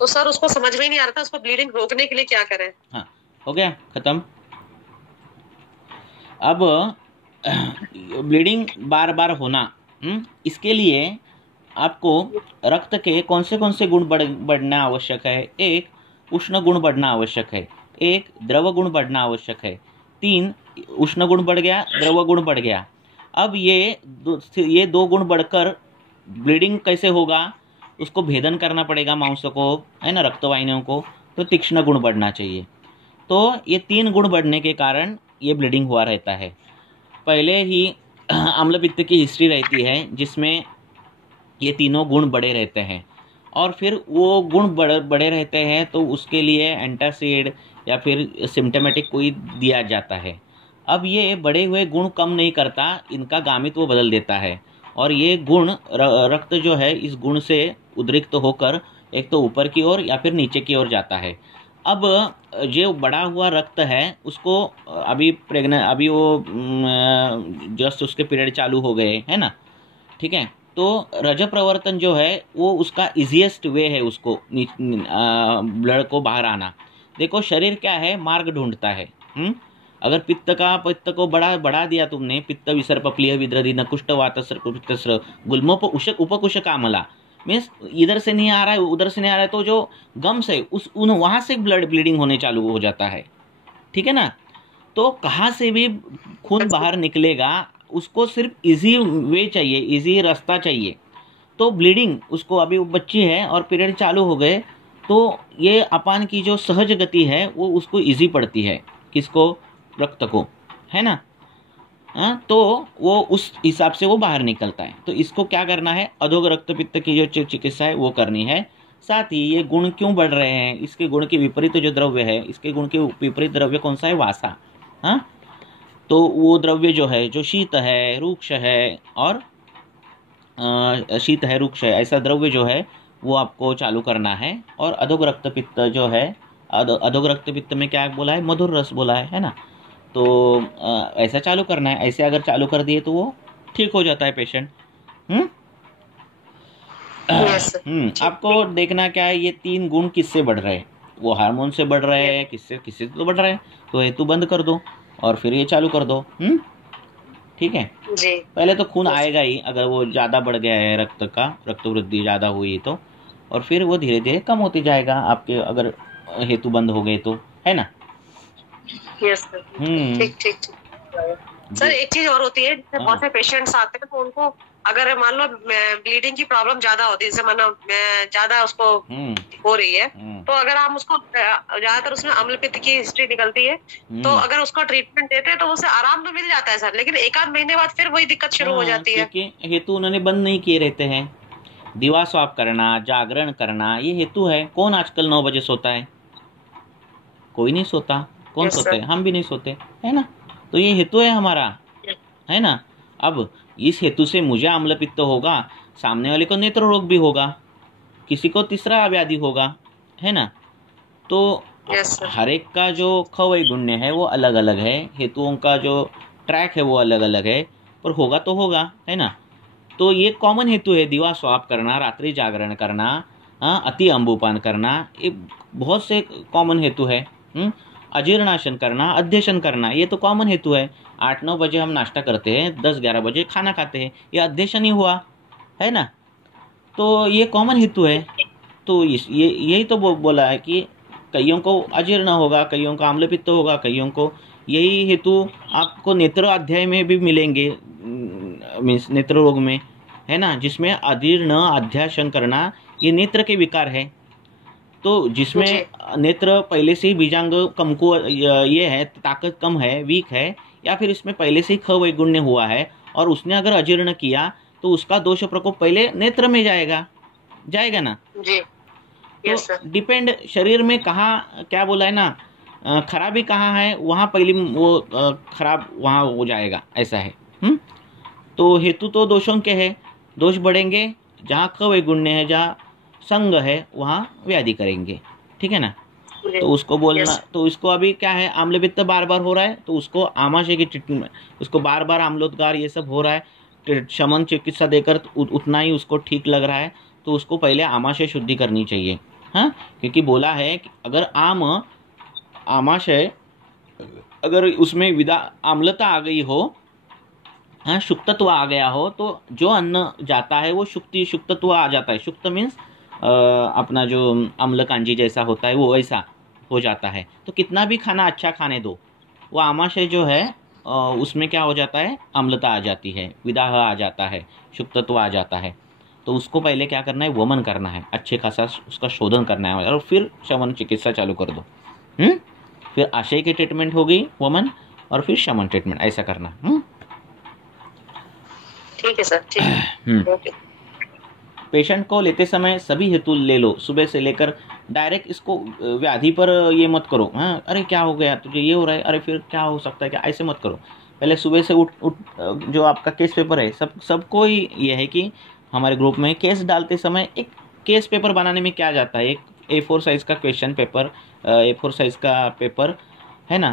तो सर उसको समझ में ही नहीं आ रहा था उसको ब्लीडिंग रोकने के लिए क्या करें। हाँ हो गया, खत्म। अब ब्लीडिंग बार बार होना, इसके लिए आपको रक्त के कौन से गुण बढ़ना आवश्यक है? 1 उष्ण गुण बढ़ना आवश्यक है, 1 द्रव गुण बढ़ना आवश्यक है, 3 उष्ण गुण बढ़ गया, द्रव गुण बढ़ गया। अब ये 2 गुण बढ़कर ब्लीडिंग कैसे होगा? उसको भेदन करना पड़ेगा मांस को, है ना, रक्तवाहिनियों को, तो तीक्ष्ण गुण बढ़ना चाहिए। तो ये 3 गुण बढ़ने के कारण ये ब्लीडिंग हुआ रहता है। पहले ही अम्ल पित्त की हिस्ट्री रहती है जिसमें ये तीनों गुण बढ़े रहते हैं, और फिर वो गुण बढ़े रहते हैं तो उसके लिए एंटासिड या फिर सिम्टोमेटिक कोई दिया जाता है। अब ये बढ़े हुए गुण कम नहीं करता, इनका गामित्व बदल देता है, और ये गुण रक्त जो है इस गुण से उद्रिक्त होकर एक तो ऊपर की ओर या फिर नीचे की ओर जाता है। अब जो बढ़ा हुआ रक्त है उसको अभी वो जस्ट उसके पीरियड चालू हो गए है ना, ठीक है, तो रज प्रवर्तन जो है वो उसका इजीएस्ट वे है उसको ब्लड को बाहर आना। देखो शरीर क्या है, मार्ग ढूंढता है। अगर पित्त को बढ़ा दिया तुमने, पित्त विसर्प प्लिय विद्रधि नकुष्ट वातस्र पित्तस्र गुल्मोप उपकुश कामला, मीन्स इधर से नहीं आ रहा है उधर से नहीं आ रहा है, तो जो गम्स है वहाँ से ब्लीडिंग होने चालू हो जाता है, ठीक है ना। तो कहाँ से भी खून बाहर निकलेगा, उसको सिर्फ इजी वे चाहिए, इजी रास्ता चाहिए। तो ब्लीडिंग उसको, अभी वो बच्ची है और पीरियड चालू हो गए, तो ये अपान की जो सहज गति है वो उसको इजी पड़ती है, किसको? रक्त को, है ना। तो वो उस हिसाब से वो बाहर निकलता है। तो इसको क्या करना है? अधोग रक्त पित्त की जो चिकित्सा है वो करनी है। साथ ही ये गुण क्यों बढ़ रहे हैं, इसके गुण के विपरीत जो द्रव्य है, इसके गुण के विपरीत द्रव्य कौन सा है? वासा। हाँ, तो वो द्रव्य जो है, जो शीत है, रुक्ष है, और शीत है, रुक्ष है, ऐसा द्रव्य जो है वो आपको चालू करना है। और अधोग रक्त पित्त जो है, अधोग रक्त पित्त में क्या बोला है? मधुर रस बोला है ना। तो ऐसा चालू करना है। ऐसे अगर चालू कर दिए तो वो ठीक हो जाता है पेशेंट। आपको देखना क्या है, ये 3 गुण किससे बढ़ रहे हैं? वो हार्मोन से बढ़ रहे हैं, किससे तो बढ़ रहे हैं। तो हेतु बंद कर दो और फिर ये चालू कर दो। ठीक है जी। पहले तो खून आएगा ही, अगर वो ज़्यादा बढ़ गया है, रक्त वृद्धि ज़्यादा हुई तो, और फिर वो धीरे धीरे कम होती जाएगा आपके, अगर हेतु बंद हो गए तो, है ना। Yes sir. ठीक सर। एक चीज और होती है, जैसे बहुत से पेशेंट्स आते हैं तो उनको अगर मान लो ब्लीडिंग की प्रॉब्लम ज्यादा होती है, जैसे मानो ज्यादा उसको हो रही है, तो अगर हम उसको ज्यादातर उसमें अम्ल पित्त की हिस्ट्री निकलती है, तो अगर उसको ट्रीटमेंट देते हैं तो उससे आराम तो मिल जाता है सर, लेकिन 1-8 महीने बाद फिर वही दिक्कत शुरू हो जाती है। क्योंकि हेतु उन्होंने बंद नहीं किए रहते हैं। दीवा स्वाप करना, जागरण करना, ये हेतु है। कौन आजकल 9 बजे सोता है? कोई नहीं सोता। कौन सोते हैं? हम भी नहीं सोते, है ना। तो ये हेतु है हमारा, है ना। अब इस हेतु से मुझे अम्ल पित्त होगा, सामने वाले को नेत्र रोग भी होगा, किसी को तीसरा व्याधि होगा, है ना। तो हर एक का जो खवैगुण्य है वो अलग अलग है, हेतुओं का जो ट्रैक है वो अलग अलग है, पर होगा तो होगा, है ना। तो ये कॉमन हेतु है, दीवा स्वाप करना, रात्रि जागरण करना, अति अम्बुपान करना, ये बहुत से कॉमन हेतु है। अजीर्णाशन करना, अध्यशन करना, ये तो कॉमन हेतु है। 8-9 बजे हम नाश्ता करते हैं, 10-11 बजे खाना खाते हैं, ये अध्यशन ही हुआ, है ना। तो ये कॉमन हेतु है। तो यही तो बोला है कि कईयों को अजीर्ण होगा, कईयों को आम्लपित्त होगा, कईयों को, यही हेतु आपको नेत्र अध्याय में भी मिलेंगे, मीन्स नेत्र रोग में, है ना, जिसमें अजीर्ण अध्याशन करना, ये नेत्र के विकार है। तो जिसमें नेत्र पहले से ही बीजांग कमकुवत ये है, ताकत कम है, वीक है, या फिर इसमें पहले से ही ख वैगुण्य हुआ है और उसने अगर अजीर्ण किया तो उसका दोष प्रकोप पहले नेत्र में जाएगा ना जी। तो डिपेंड शरीर में कहाँ क्या बोला है ना, खराबी कहाँ है वहाँ पहले वो खराब वहाँ हो जाएगा, ऐसा है। तो हेतु तो दोषों के है, दोष बढ़ेंगे जहाँ ख वैगुण्य है, जहाँ संग है वहाँ व्याधि करेंगे, ठीक है ना। तो उसको बोलना, तो इसको अभी क्या है, आम्लपित्त बार बार हो रहा है तो उसको आमाशय की ट्रीटमेंट, उसको बार बार आम्लोद्गार ये सब हो रहा है, शमन चिकित्सा देकर उतना ही उसको ठीक लग रहा है, तो उसको पहले आमाशय शुद्धि करनी चाहिए। हाँ, क्योंकि बोला है कि अगर आमाशय अगर उसमें विदा आम्लता आ गई हो, हाँ, शुक्तत्व आ गया हो, तो जो अन्न जाता है वो शुक्तत्व आ जाता है। शुक्त मीन्स अपना जो अम्ल कांजी जैसा होता है वो वैसा हो जाता है। तो कितना भी खाना अच्छा खाने दो, वो आमाशय जो है उसमें क्या हो जाता है, अम्लता आ जाती है, विदाह आ जाता है, शुक्तत्व आ जाता है। तो उसको पहले क्या करना है, वमन करना है, अच्छे खासा उसका शोधन करना है और फिर शमन चिकित्सा चालू कर दो। फिर आशय की ट्रीटमेंट हो गई, वमन, और फिर शमन ट्रीटमेंट, ऐसा करना। ठीक है सर, ठीक है। ओके। पेशेंट को लेते समय सभी हेतु ले लो, सुबह से लेकर डायरेक्ट इसको व्याधि पर ये मत करो। हाँ, अरे क्या हो गया तुझे, ये हो रहा है, अरे फिर क्या हो सकता है, क्या, ऐसे मत करो। पहले सुबह से उठ जो आपका केस पेपर है, सबको ही ये है कि हमारे ग्रुप में केस डालते समय एक केस पेपर बनाने में क्या जाता है, एक A4 साइज़ का क्वेश्चन पेपर, A4 साइज़ का पेपर है ना,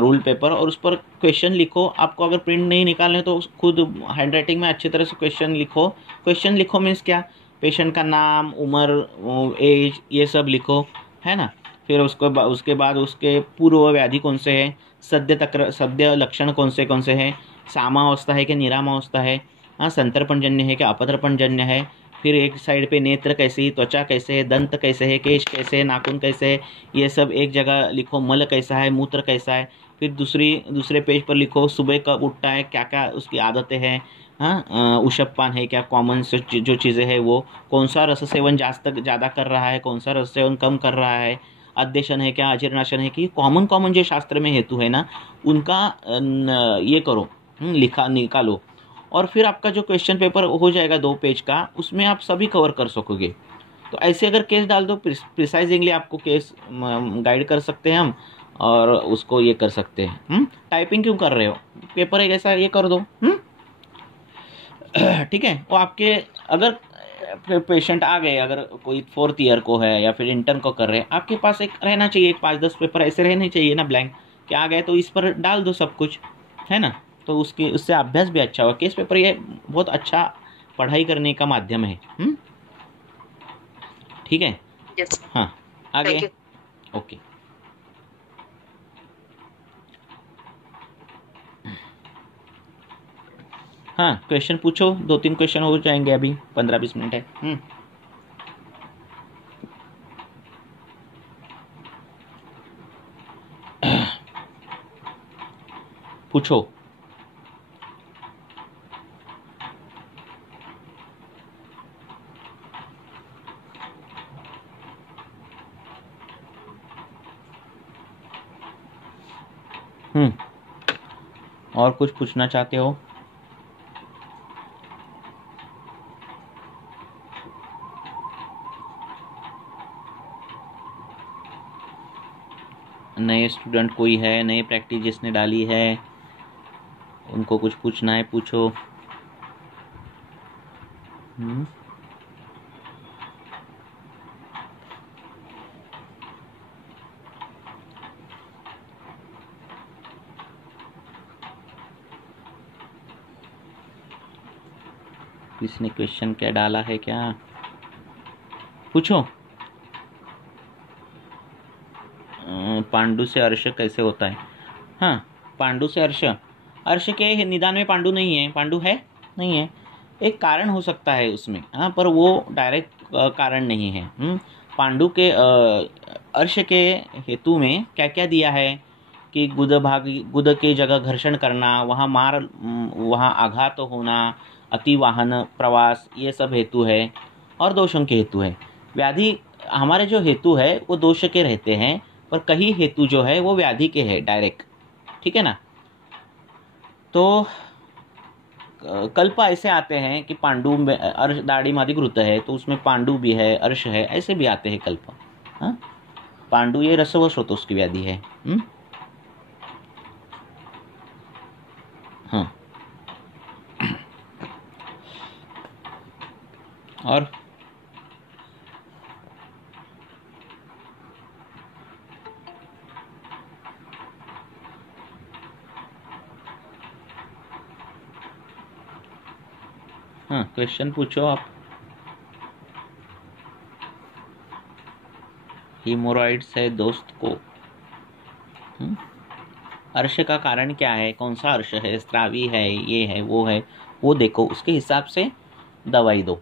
रूल पेपर, और उस पर क्वेश्चन लिखो। आपको अगर प्रिंट नहीं निकालने तो खुद हैंडराइटिंग में अच्छी तरह से क्वेश्चन लिखो। क्वेश्चन लिखो मीन्स क्या, पेशेंट का नाम, उम्र, एज, ये सब लिखो, है ना। फिर उसके बाद उसके पूर्व व्याधि कौन से हैं, सद्य लक्षण कौन से हैं, सामावस्था है कि निरामावस्था है, हाँ, संतर्पणजन्य है कि अपतर्पणजन्य है। फिर एक साइड पे नेत्र कैसे है, त्वचा कैसे है, दंत कैसे है, केश कैसे है, नाखून कैसे है, ये सब एक जगह लिखो। मल कैसा है, मूत्र कैसा है। फिर दूसरे पेज पर लिखो सुबह कब उठता है, क्या क्या उसकी आदतें हैं, हाँ, उशप्पान है क्या, कॉमन से जो चीज़ें हैं वो, कौन सा रस सेवन ज़्यादा कर रहा है, कौन सा रस सेवन कम कर रहा है, अध्यशन है क्या, अजीर्णाशन है कि, कॉमन जो शास्त्र में हेतु है ना उनका ये करो, निकालो। और फिर आपका जो क्वेश्चन पेपर हो जाएगा 2 पेज का, उसमें आप सभी कवर कर सकोगे। तो ऐसे अगर केस डाल दो, प्रिसाइजिंगली आपको केस गाइड कर सकते हैं हम, और उसको ये कर सकते हैं। टाइपिंग क्यों कर रहे हो, पेपर एक ऐसा ये कर दो। ठीक है। वो आपके अगर पेशेंट आ गए, अगर कोई 4th ईयर को है या फिर इंटर्न को कर रहे हैं, आपके पास एक रहना चाहिए, 5-10 पेपर ऐसे रहने चाहिए ना ब्लैंक, क्या आ गए तो इस पर डाल दो सब कुछ, है ना। तो उससे अभ्यास भी अच्छा होगा। केस पेपर ये बहुत अच्छा पढ़ाई करने का माध्यम है। ठीक है। yes. हाँ, आगे। ओके। हाँ, क्वेश्चन पूछो, 2-3 क्वेश्चन हो जाएंगे, अभी 15-20 मिनट है। पूछो। और कुछ पूछना चाहते हो? नए स्टूडेंट कोई है, नई प्रैक्टिस जिसने डाली है, उनको कुछ पूछना है, पूछो। किसने क्वेश्चन क्या डाला है, क्या पूछो। पांडु से अर्श कैसे होता है? हाँ, पांडु से अर्श के निदान में पांडु नहीं है, पांडु है नहीं है, एक कारण हो सकता है उसमें, हाँ, पर वो डायरेक्ट कारण नहीं है। पांडु के अर्श के हेतु में क्या क्या दिया है कि गुद के जगह घर्षण करना, वहाँ आघात होना, अति वाहन प्रवास, ये सब हेतु है और दोषों के हेतु है। व्याधि हमारे जो हेतु है वो दोष के रहते हैं, पर कई हेतु जो है वो व्याधि के है डायरेक्ट, ठीक है ना। तो कल्प ऐसे आते हैं कि पांडु में अर्श दाढ़ी मादिकृत है, तो उसमें पांडु भी है, अर्श है, ऐसे भी आते हैं कल्प। हाँ, पांडु ये रसवश होता उसकी व्याधि है। हाँ, और हाँ, क्वेश्चन पूछो आप। हीमोरॉइड्स है दोस्त को। अर्श का कारण क्या है, कौन सा अर्श है, स्त्रावी है, ये है, वो देखो, उसके हिसाब से दवाई दो।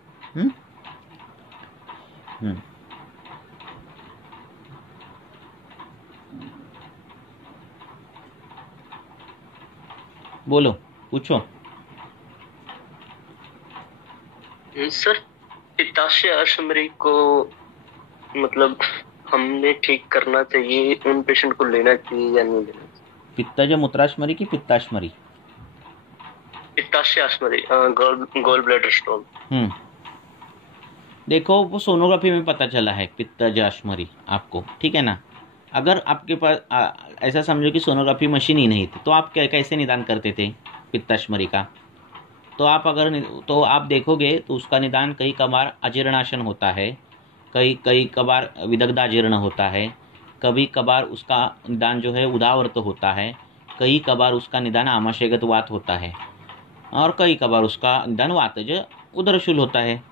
बोलो, पूछो। सर, पित्ताशय अश्मरी को मतलब हमने ठीक करना चाहिए, उन पेशेंट को लेना चाहिए या नहीं लेना चाहिए? पित्तज मूत्राश्मरी की पित्ताश्मरी? पित्ताशय अश्मरी, गॉल ब्लैडर स्टोन। देखो, वो सोनोग्राफी में पता चला है पित्तज अश्मरी आपको, ठीक है ना। अगर आपके पास ऐसा समझो कि सोनोग्राफी मशीन ही नहीं थी, तो आप कैसे निदान करते थे पित्ताश्मरी का? तो आप देखोगे तो उसका निदान कई कबार अजीर्णाशन होता है, कई कबार विदग्धाजीर्ण होता है, कभी कबार उसका निदान जो है उदावर्त होता है, कई कबार उसका निदान आमाशयगत वात होता है, और कई कबार उसका निदान वातज उदरशूल होता है।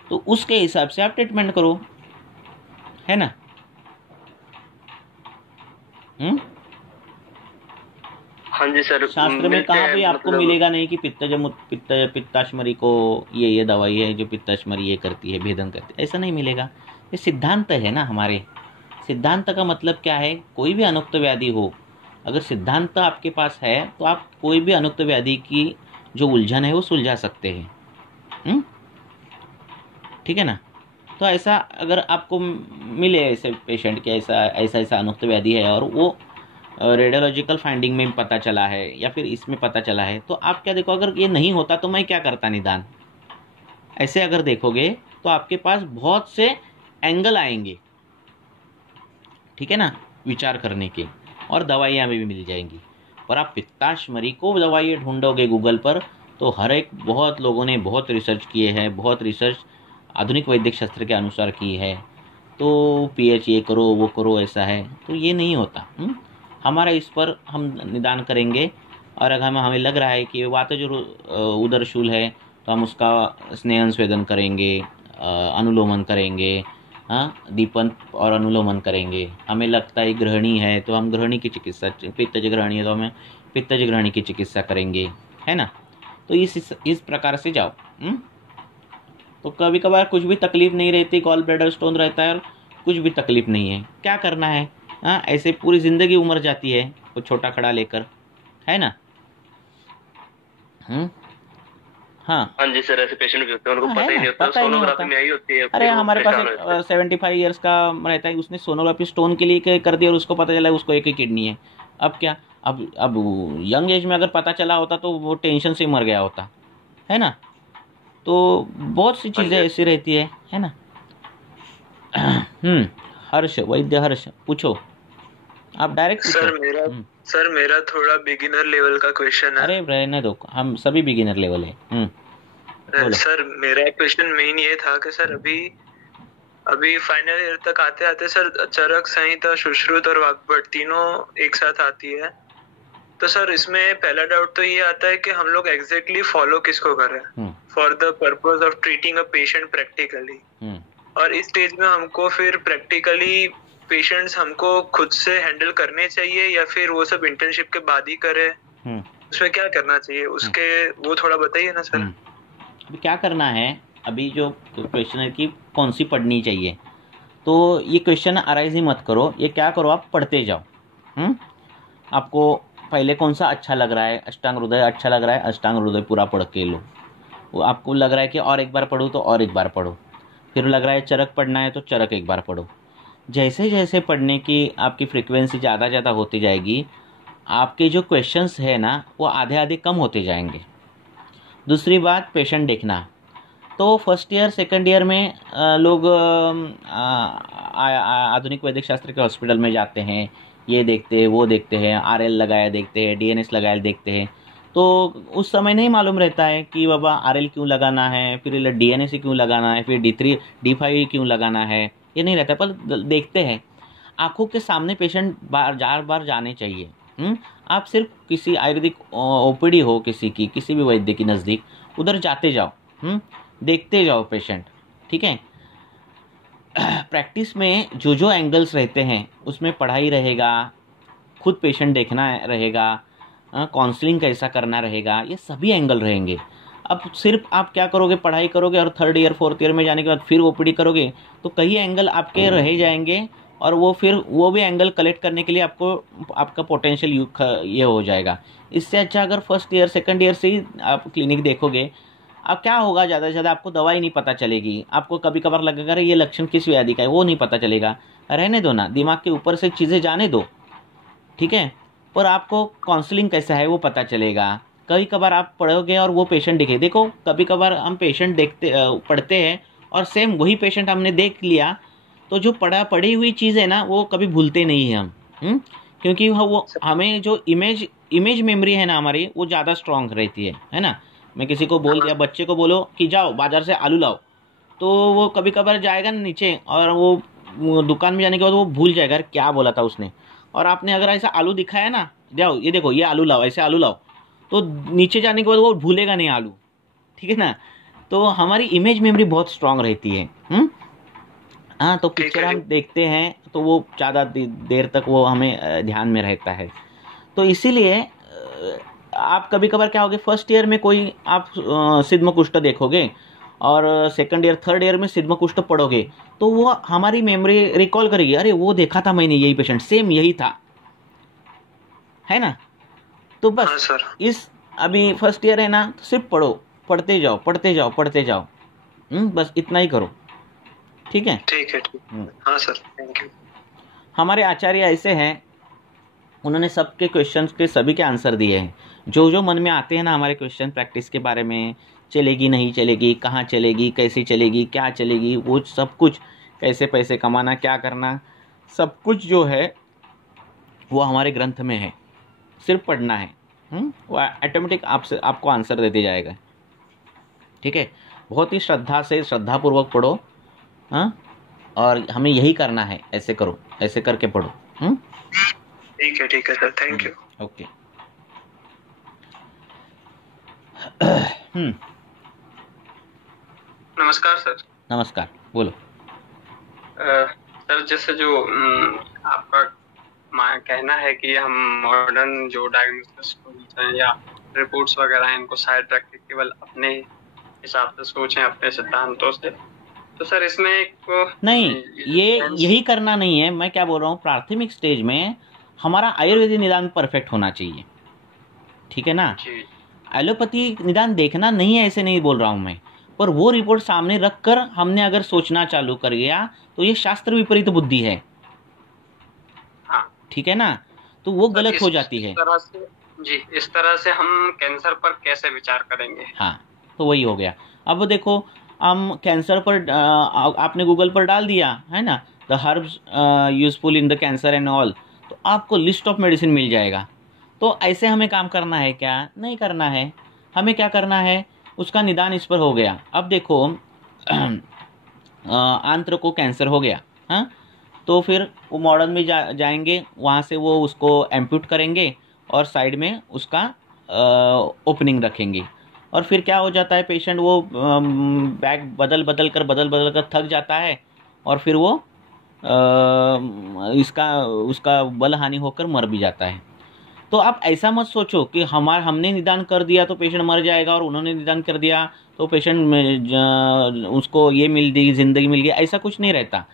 तो उसके हिसाब से आप ट्रीटमेंट करो, है ना। हाँ जी सर। शास्त्र में कहाँ भी आपको मिलेगा नहीं कि पित्ताश्मरी को ये दवाई है जो पित्ताश्मरी ये करती है, भेदन करती है, ऐसा नहीं मिलेगा। ये सिद्धांत है ना हमारे। सिद्धांत का मतलब क्या है, कोई भी अनुक्त व्याधि हो, अगर सिद्धांत आपके पास है तो आप कोई भी अनुक्त व्याधि की जो उलझन है वो सुलझा सकते हैं। ठीक है ना। तो ऐसा अगर आपको मिले ऐसे पेशेंट के ऐसा अनुक्त व्याधि है और वो रेडियोलॉजिकल फाइंडिंग में पता चला है या फिर इसमें पता चला है, तो आप क्या देखो, अगर ये नहीं होता तो मैं क्या करता निदान, ऐसे अगर देखोगे तो आपके पास बहुत से एंगल आएंगे, ठीक है ना, विचार करने के, और दवाइयाँ भी मिल जाएंगी। पर आप पित्ताश्मरी को दवाई ढूंढोगे गूगल पर तो हर एक बहुत लोगों ने बहुत रिसर्च किए हैं, बहुत रिसर्च आधुनिक वैद्यक शास्त्र के अनुसार की है, तो पीएच ये करो वो करो, ऐसा है, तो ये नहीं होता। हमारा इस पर हम निदान करेंगे, और अगर हमें लग रहा है कि वात जो उदरशूल है तो हम उसका स्नेहन स्वेदन करेंगे, अनुलोमन करेंगे, दीपन और अनुलोमन करेंगे। हमें लगता है ग्रहणी है तो हम ग्रहणी की चिकित्सा, पित्तज ग्रहणी है तो हमें पित्तज ग्रहणी की चिकित्सा करेंगे, है ना। तो इस प्रकार से जाओ। तो कभी कभार कुछ भी तकलीफ नहीं रहती, गॉल ब्लैडर स्टोन रहता है और कुछ भी तकलीफ नहीं है, क्या करना है, ऐसे पूरी जिंदगी उमर जाती है वो छोटा खड़ा लेकर, है ना। हाँ जी सर, ऐसे पेशेंट भी होते हैं, उनको पता ही नहीं होता, सोनोग्राफी में आई होती है। अरे हमारे पास 75 इयर्स का रहता है, उसने सोनोग्राफी स्टोन के लिए कर दिया और उसको पता चला उसको एक ही किडनी है। अब क्या, अब यंग एज में अगर पता चला होता तो वो टेंशन से मर गया होता, है ना। तो बहुत सी चीजें ऐसी रहती है ना। हर्ष, वैद्य हर्ष, पूछो आप डायरेक्ट। सर मेरा थोड़ा बिगिनर लेवल का क्वेश्चन है। अरे रहने दो, हम सभी बिगिनर लेवल है। सर मेरा क्वेश्चन मेन ये था कि सर अभी फाइनल ईयर तक आते आते सर चरक संहिता, सुश्रुत और वाग्भट तीनों एक साथ आती है। तो सर इसमें पहला डाउट तो ये आता है कि हम लोग एग्जैक्टली फॉलो किसको कर रहे हैं for the purpose of treating a patient practically, और इस स्टेज में हमको फिर प्रैक्टिकली पेशेंट्स हमको खुद से हैंडल करने चाहिए या फिर वो सब इंटर्नशिप के बाद ही करे, उसमें क्या करना चाहिए, उसके वो थोड़ा बताइए ना सर। अभी क्या करना है, अभी जो क्वेश्चन है कि कौन सी पढ़नी चाहिए, तो ये क्वेश्चन अराइज ही मत करो, ये क्या करो, आप पढ़ते जाओ। आपको पहले कौन सा अच्छा लग रहा है, अष्टांग हृदय अच्छा लग रहा है, अष्टांग हृदय पूरा पढ़ के लो। वो आपको लग रहा है कि और एक बार पढ़ो तो और एक बार पढ़ो, फिर लग रहा है चरक पढ़ना है तो चरक एक बार पढ़ो। जैसे जैसे पढ़ने की आपकी फ्रीक्वेंसी ज़्यादा होती जाएगी, आपके जो क्वेश्चंस है ना वो आधे आधे कम होते जाएंगे। दूसरी बात, पेशेंट देखना। तो फर्स्ट ईयर सेकंड ईयर में लोग आधुनिक वैदिक शास्त्र के हॉस्पिटल में जाते हैं, ये देखते हैं वो देखते हैं, RL लगाया देखते हैं, DNS लगाया देखते हैं। तो उस समय नहीं मालूम रहता है कि बाबा RL क्यों लगाना है, फिर DNS क्यों लगाना है, फिर D3 D5 क्यों लगाना है, ये नहीं रहता। पर देखते हैं, आंखों के सामने पेशेंट बार जाने चाहिए। आप सिर्फ किसी आयुर्वेदिक OPD हो किसी की, किसी भी वैद्य की नज़दीक, उधर जाते जाओ, देखते जाओ पेशेंट, ठीक है। प्रैक्टिस में जो जो एंगल्स रहते हैं उसमें पढ़ाई रहेगा, खुद पेशेंट देखना रहेगा, काउंसलिंग कैसा करना रहेगा, ये सभी एंगल रहेंगे। अब सिर्फ आप क्या करोगे, पढ़ाई करोगे और थर्ड ईयर फोर्थ ईयर में जाने के बाद फिर OPD करोगे तो कई एंगल आपके रह जाएंगे, और वो फिर वो भी एंगल कलेक्ट करने के लिए आपको आपका पोटेंशियल ये हो जाएगा। इससे अच्छा अगर फर्स्ट ईयर सेकंड ईयर से ही आप क्लिनिक देखोगे, अब क्या होगा, ज़्यादा से ज़्यादा आपको दवाई नहीं पता चलेगी। आपको कभी कभार लगेगा ये लक्षण किस व्याधि का है, वो नहीं पता चलेगा। रहने दो ना, दिमाग के ऊपर से चीज़ें जाने दो, ठीक है। पर आपको काउंसलिंग कैसा है वो पता चलेगा। कभी कभार आप पढ़ोगे और वो पेशेंट दिखे, देखो कभी कभार हम पेशेंट पढ़ते हैं और सेम वही पेशेंट हमने देख लिया, तो जो पढ़ी हुई चीज़ है ना वो कभी भूलते नहीं हैं हम, क्योंकि वो हमें जो इमेज मेमोरी है ना हमारी, वो ज़्यादा स्ट्रांग रहती है ना। मैं किसी को बोल दिया, बच्चे को बोलो कि जाओ बाज़ार से आलू लाओ, तो वो कभी कभार जाएगा ना नीचे, और वो दुकान में जाने के बाद वो भूल जाएगा क्या बोला था उसने। और आपने अगर ऐसा आलू दिखाया ना, जाओ ये देखो ये आलू लाओ, ऐसे आलू लाओ, तो नीचे जाने के बाद वो भूलेगा नहीं आलू, ठीक है ना। तो हमारी इमेज मेमोरी बहुत स्ट्रांग रहती है। हाँ, तो पिक्चर हम देखते हैं तो वो ज़्यादा देर तक वो हमें ध्यान में रहता है। तो इसीलिए आप कभी कभार क्या होगे, फर्स्ट ईयर में कोई आप सिद्ध कुष्ठ देखोगे और सेकंड ईयर थर्ड ईयर में सिद्ध कुष्ठ पढ़ोगे, तो वो हमारी मेमोरी रिकॉल करेगी, अरे वो देखा था मैंने, यही पेशेंट सेम यही था, है ना। तो बस इस अभी फर्स्ट ईयर है ना, तो सिर्फ पढ़ो, पढ़ते जाओ पढ़ते जाओ पढ़ते जाओ, बस इतना ही करो, ठीक है। ठीक है, हाँ सर, थैंक यू। हमारे आचार्य ऐसे हैं, उन्होंने सबके क्वेश्चंस के सभी के आंसर दिए हैं। जो जो मन में आते हैं ना हमारे क्वेश्चन प्रैक्टिस के बारे में, चलेगी नहीं चलेगी, कहाँ चलेगी, कैसे चलेगी, क्या चलेगी, वो सब कुछ, कैसे पैसे कमाना, क्या करना, सब कुछ जो है वो हमारे ग्रंथ में है। सिर्फ पढ़ना है, वो ऑटोमेटिक आपको आंसर देते जाएगा, ठीक है। बहुत ही श्रद्धापूर्वक पढ़ो, हाँ, और हमें यही करना है, ऐसे करो, ऐसे करके पढ़ो। ठीक है सर, थैंक यू। ओके। नमस्कार सर। नमस्कार, बोलो। सर जैसे जो आपका कहना है कि हम मॉडर्न जो डायग्नोसिस टूल्स हैं या रिपोर्ट्स वगैरह हैं, इनको साइड रख के केवल अपने हिसाब से सोचें, अपने सिद्धांतों से, तो सर इसमें एक नहीं, यही करना नहीं है। मैं क्या बोल रहा हूँ, प्राथमिक स्टेज में हमारा आयुर्वेदिक निदान परफेक्ट होना चाहिए, ठीक है ना। एलोपैथी निदान देखना नहीं है, ऐसे नहीं बोल रहा हूँ मैं, पर वो रिपोर्ट सामने रखकर हमने अगर सोचना चालू कर गया तो ये शास्त्र विपरीत बुद्धि है, ठीक है ना, तो वो गलत हो जाती है। इस तरह से हम कैंसर पर कैसे विचार करेंगे। हाँ, तो वही हो गया। अब देखो, हम कैंसर पर आपने गूगल पर डाल दिया है ना, the herbs useful in the cancer and all, तो आपको लिस्ट ऑफ मेडिसिन मिल जाएगा। तो ऐसे हमें काम करना है क्या? नहीं करना है। हमें क्या करना है, उसका निदान इस पर हो गया। अब देखो आंत्र को कैंसर हो गया, हाँ, तो फिर वो मॉडर्न में जाएंगे, वहाँ से वो उसको एम्प्यूट करेंगे और साइड में उसका ओपनिंग रखेंगे। और फिर क्या हो जाता है, पेशेंट वो बैग बदल बदल कर थक जाता है और फिर वो उसका बल हानि होकर मर भी जाता है। तो आप ऐसा मत सोचो कि हमने निदान कर दिया तो पेशेंट मर जाएगा और उन्होंने निदान कर दिया तो पेशेंट में उसको ये मिल गई, ज़िंदगी मिल गई, ऐसा कुछ नहीं रहता।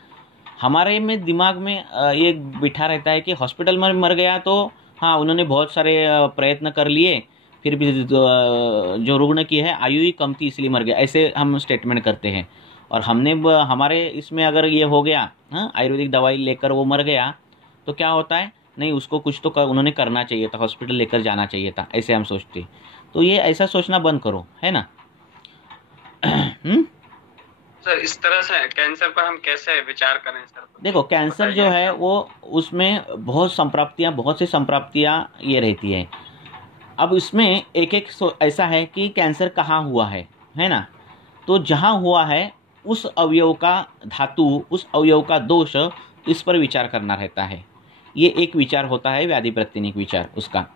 हमारे में दिमाग में ये बिठा रहता है कि हॉस्पिटल में मर गया तो हाँ, उन्होंने बहुत सारे प्रयत्न कर लिए, फिर भी जो रुग्ण की है आयु ही कम थी इसलिए मर गया, ऐसे हम स्टेटमेंट करते हैं। और हमने हमारे इसमें अगर ये हो गया, हाँ, आयुर्वेदिक दवाई लेकर वो मर गया, तो क्या होता है, नहीं उसको कुछ तो उन्होंने करना चाहिए था, हॉस्पिटल लेकर जाना चाहिए था, ऐसे हम सोचते। तो ये ऐसा सोचना बंद करो, है ना। सर इस तरह से कैंसर पर हम कैसे विचार करें सर? देखो, कैंसर जो है वो उसमें बहुत सी संप्राप्तियां ये रहती है। अब इसमें एक एक ऐसा है कि कैंसर कहाँ हुआ है ना। तो जहाँ हुआ है उस अवयव का धातु, उस अवयव का दोष, इस पर विचार करना रहता है। ये एक विचार होता है व्याधि प्रतिनिक विचार उसका।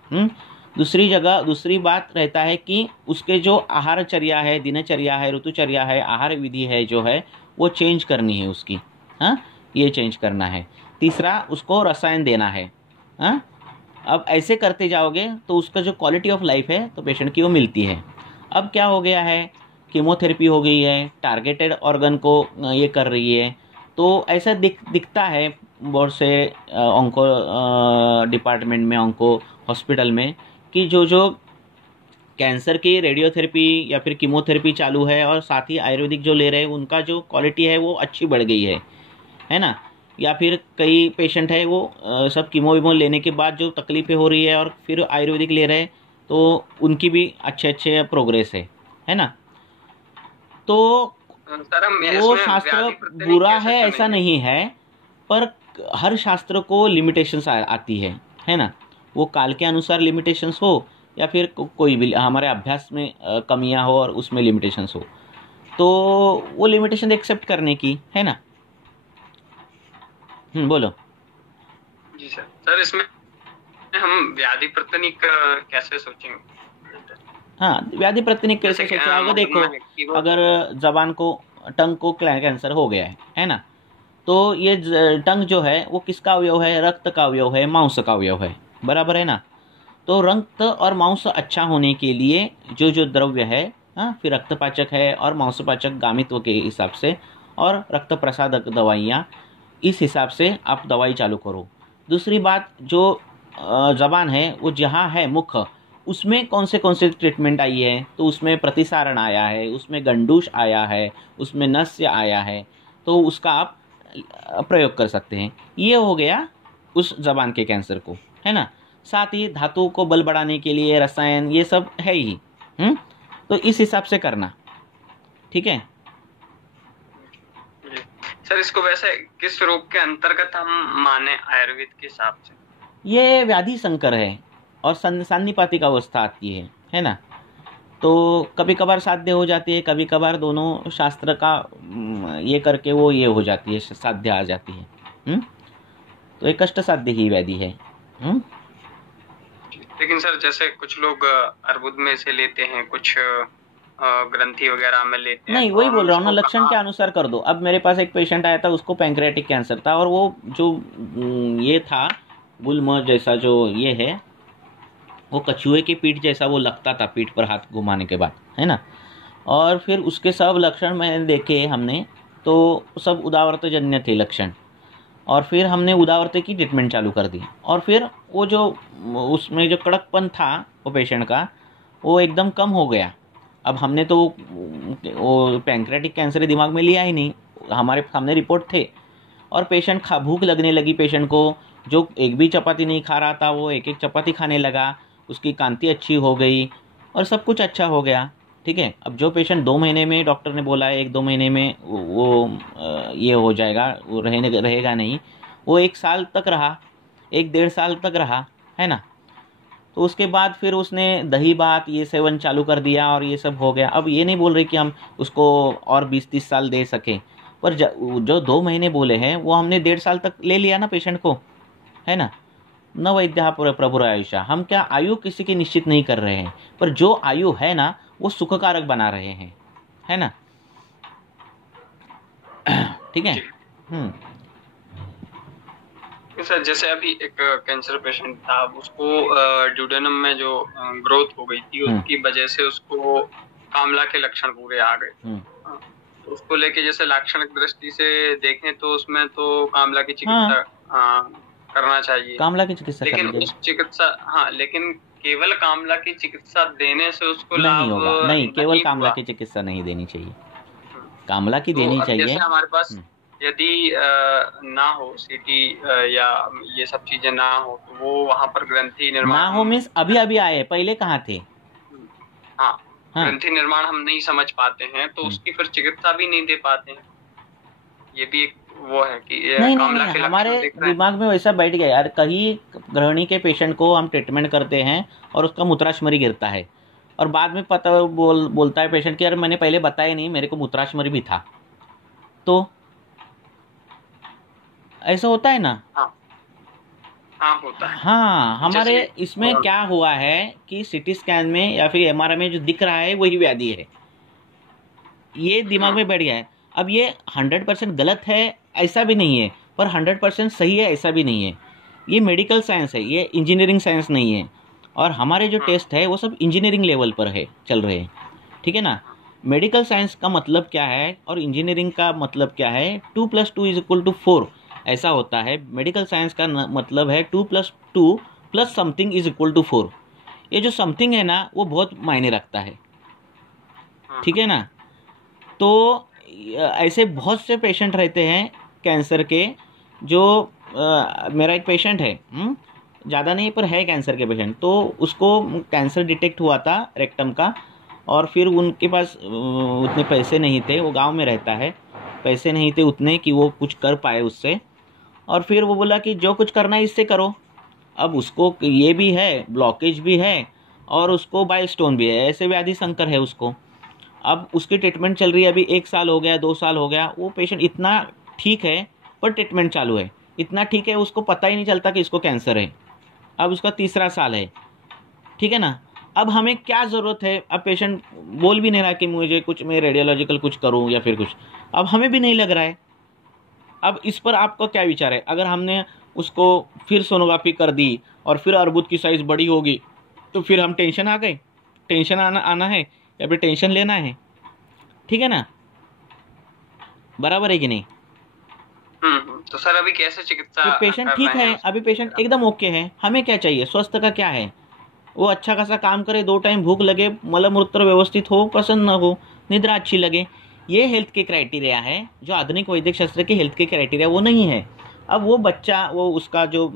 दूसरी बात रहता है कि उसके जो आहारचर्या है, दिनचर्या है, ऋतुचर्या है, आहार विधि है जो है वो चेंज करनी है उसकी, हाँ, ये चेंज करना है। तीसरा, उसको रसायन देना है, हाँ। अब ऐसे करते जाओगे तो उसका जो क्वालिटी ऑफ लाइफ है तो पेशेंट की वो मिलती है। अब क्या हो गया है, कीमोथेरेपी हो गई है, टारगेटेड ऑर्गन को ये कर रही है, तो ऐसा दिखता है बहुत से ऑन्को डिपार्टमेंट में, ऑन्को हॉस्पिटल में, कि जो कैंसर की रेडियोथेरेपी या फिर कीमोथेरेपी चालू है और साथ ही आयुर्वेदिक जो ले रहे हैं उनका जो क्वालिटी है वो अच्छी बढ़ गई है ना। या फिर कई पेशेंट है वो सब कीमो वीमो लेने के बाद जो तकलीफ़ें हो रही है और फिर आयुर्वेदिक ले रहे हैं तो उनकी भी अच्छे प्रोग्रेस है ना। तो वो शास्त्र बुरा है ऐसा नहीं है, पर हर शास्त्र को लिमिटेशंस आती है ना। वो काल के अनुसार लिमिटेशंस हो या फिर कोई भी हमारे अभ्यास में कमियां हो और उसमें लिमिटेशंस हो, तो वो लिमिटेशन एक्सेप्ट करने की, है ना। बोलो जी सर। सर इसमें हम व्याधि प्रतिनिक कैसे सोचेंगे? हाँ, व्याधि प्रतिनिक कैसे सोचेंगे? देखो, अगर जबान को, टंग को कैंसर हो गया है ना, तो ये टंग जो है वो किसका अवयव है? रक्त का अवयव है, मांस का अवयव है, बराबर है ना। तो रक्त और मांस अच्छा होने के लिए जो द्रव्य है, हाँ, फिर रक्तपाचक है और मांसपाचक गामित्व के हिसाब से, और रक्त प्रसादक दवाइयाँ, इस हिसाब से आप दवाई चालू करो। दूसरी बात, जो जबान है वो जहाँ है मुख, उसमें कौन से ट्रीटमेंट आई है, तो उसमें प्रतिसारण आया है, उसमें गंडूश आया है, उसमें नस्य आया है, तो उसका आप प्रयोग कर सकते हैं। ये हो गया उस जबान के कैंसर को, है ना। साथ ही धातु को बल बढ़ाने के लिए रसायन, ये सब है ही, तो इस हिसाब से करना, ठीक है। सर इसको वैसे किस रोग के अंतर्गत हम माने आयुर्वेद के हिसाब से? ये व्याधि संकर है और सान्निपातिक अवस्था आती है ना। तो कभी कभार साध्य हो जाती है, कभी कभार दोनों शास्त्र का ये करके वो ये हो जाती है, साध्य आ जाती है। तो एक कष्ट साध्य ही व्याधि है। लेकिन सर जैसे कुछ लोग अर्बुद में से लेते हैं, कुछ ग्रंथि वगैरह में लेते हैं। नहीं, वही बोल रहा हूँ ना, लक्षण के अनुसार कर दो। अब मेरे पास एक पेशेंट आया था, उसको पैंक्रियाटिक कैंसर था, और वो जो ये था गुलम जैसा जो ये है, वो कछुए की पीठ जैसा वो लगता था पीठ पर हाथ घुमाने के बाद, है ना। और फिर उसके सब लक्षण मैंने देखे हमने, तो सब उदावर्त जन्य थे लक्षण, और फिर हमने उदावर्त की ट्रीटमेंट चालू कर दी। और फिर वो जो उसमें जो कड़कपन था वो पेशेंट का, वो एकदम कम हो गया। अब हमने तो वो पैंक्रियाटिक कैंसर दिमाग में लिया ही नहीं, हमारे सामने रिपोर्ट थे, और पेशेंट भूख लगने लगी पेशेंट को, जो एक भी चपाती नहीं खा रहा था वो एक चपाती खाने लगा, उसकी कांति अच्छी हो गई और सब कुछ अच्छा हो गया, ठीक है। अब जो पेशेंट 2 महीने में, डॉक्टर ने बोला है 1-2 महीने में वो ये हो जाएगा, वो रहेगा नहीं, वो 1 साल तक रहा, 1-1.5 साल तक रहा, है ना। तो उसके बाद फिर उसने दही भात ये सेवन चालू कर दिया और ये सब हो गया। अब ये नहीं बोल रहे कि हम उसको और 20-30 साल दे सकें, पर जो 2 महीने बोले हैं वो हमने 1.5 साल तक ले लिया ना पेशेंट को, है ना। न वैद्या प्रभुर आयुषा, हम क्या आयु किसी की निश्चित नहीं कर रहे हैं, पर जो आयु है ना वो सुखकारक बना रहे हैं, है ना, ठीक है। सर जैसे अभी एक कैंसर पेशेंट था, उसको ड्यूडेनम में जो ग्रोथ हो गई थी, उसकी वजह से उसको कामला के लक्षण पूरे आ गए। तो उसको लेके जैसे लाक्षणिक दृष्टि से देखें तो उसमें तो कामला की चिकित्सा करना चाहिए। कामला की चिकित्सा लेकिन करनी उस चिकित्सा, हाँ, लेकिन केवल कामला की चिकित्सा देने से उसको लाभ नहीं होगा, नहीं, केवल कामला की चिकित्सा नहीं देनी चाहिए, कामला की देनी चाहिए। जैसे हमारे पास यदि ना हो सीटी या ये सब चीजें ना हो, तो वो वहाँ पर ग्रंथि निर्माण ना हो मीन्स अभी अभी आए, पहले कहाँ थे? हाँ, ग्रंथि निर्माण हम नहीं समझ पाते हैं, तो उसकी फिर चिकित्सा भी नहीं दे पाते हैं। ये भी एक वो है कि नहीं, हमारे दिमाग में वैसा बैठ गया यार, कहीं गृहिणी के पेशेंट को हम ट्रीटमेंट करते हैं और उसका मूत्राशमरी गिरता है, और बाद में पता बोलता है पेशेंट कि यार मैंने पहले बताया नहीं, मेरे को मूत्राशमरी भी था। तो ऐसा होता है ना? हाँ, होता है। हाँ, हमारे इसमें क्या हुआ है कि सीटी स्कैन में या फिर एमआरआई में जो दिख रहा है वही व्याधि है, ये दिमाग में बैठ गया है। अब ये 100% गलत है ऐसा भी नहीं है, पर 100% सही है ऐसा भी नहीं है। ये मेडिकल साइंस है, ये इंजीनियरिंग साइंस नहीं है, और हमारे जो टेस्ट है वो सब इंजीनियरिंग लेवल पर है, चल रहे हैं, ठीक है ना। मेडिकल साइंस का मतलब क्या है और इंजीनियरिंग का मतलब क्या है? 2 + 2 = 4 ऐसा होता है। मेडिकल साइंस का मतलब है 2 + 2 + समथिंग = 4। ये जो समथिंग है ना वो बहुत मायने रखता है, ठीक है ना। तो ऐसे बहुत से पेशेंट रहते हैं कैंसर के, जो मेरा एक पेशेंट है, ज़्यादा नहीं पर है कैंसर के पेशेंट, तो उसको कैंसर डिटेक्ट हुआ था रेक्टम का, और फिर उनके पास उतने पैसे नहीं थे, वो गांव में रहता है, पैसे नहीं थे उतने कि वो कुछ कर पाए उससे, और फिर वो बोला कि जो कुछ करना है इससे करो। अब उसको ये भी है, ब्लॉकेज भी है, और उसको बाइल स्टोन भी है, ऐसे व्याधि संकर है उसको। अब उसकी ट्रीटमेंट चल रही है, अभी 1 साल हो गया, 2 साल हो गया, वो पेशेंट इतना ठीक है पर ट्रीटमेंट चालू है, इतना ठीक है उसको पता ही नहीं चलता कि इसको कैंसर है। अब उसका 3रा साल है, ठीक है ना। अब हमें क्या ज़रूरत है? अब पेशेंट बोल भी नहीं रहा कि मुझे कुछ, मैं रेडियोलॉजिकल कुछ करूं या फिर कुछ, अब हमें भी नहीं लग रहा है। अब इस पर आपका क्या विचार है? अगर हमने उसको फिर सोनोग्राफी कर दी और फिर अर्बुद की साइज़ बड़ी होगी, तो फिर हम टेंशन आ गए, टेंशन आना है या फिर टेंशन लेना है, ठीक है ना, बराबर है कि नहीं? तो सर अभी कैसे चिकित्सा? तो पेशेंट ठीक है, अभी पेशेंट एकदम ओके है, हमें क्या चाहिए? स्वस्थ का क्या है? वो अच्छा खासा काम करे, 2 टाइम भूख लगे, मलमूत्र व्यवस्थित हो, प्रसन्न हो, निद्रा अच्छी लगे, ये हेल्थ के क्राइटेरिया है। जो आधुनिक वैदिक शास्त्र के हेल्थ के क्राइटेरिया वो नहीं है। अब वो बच्चा, वो उसका जो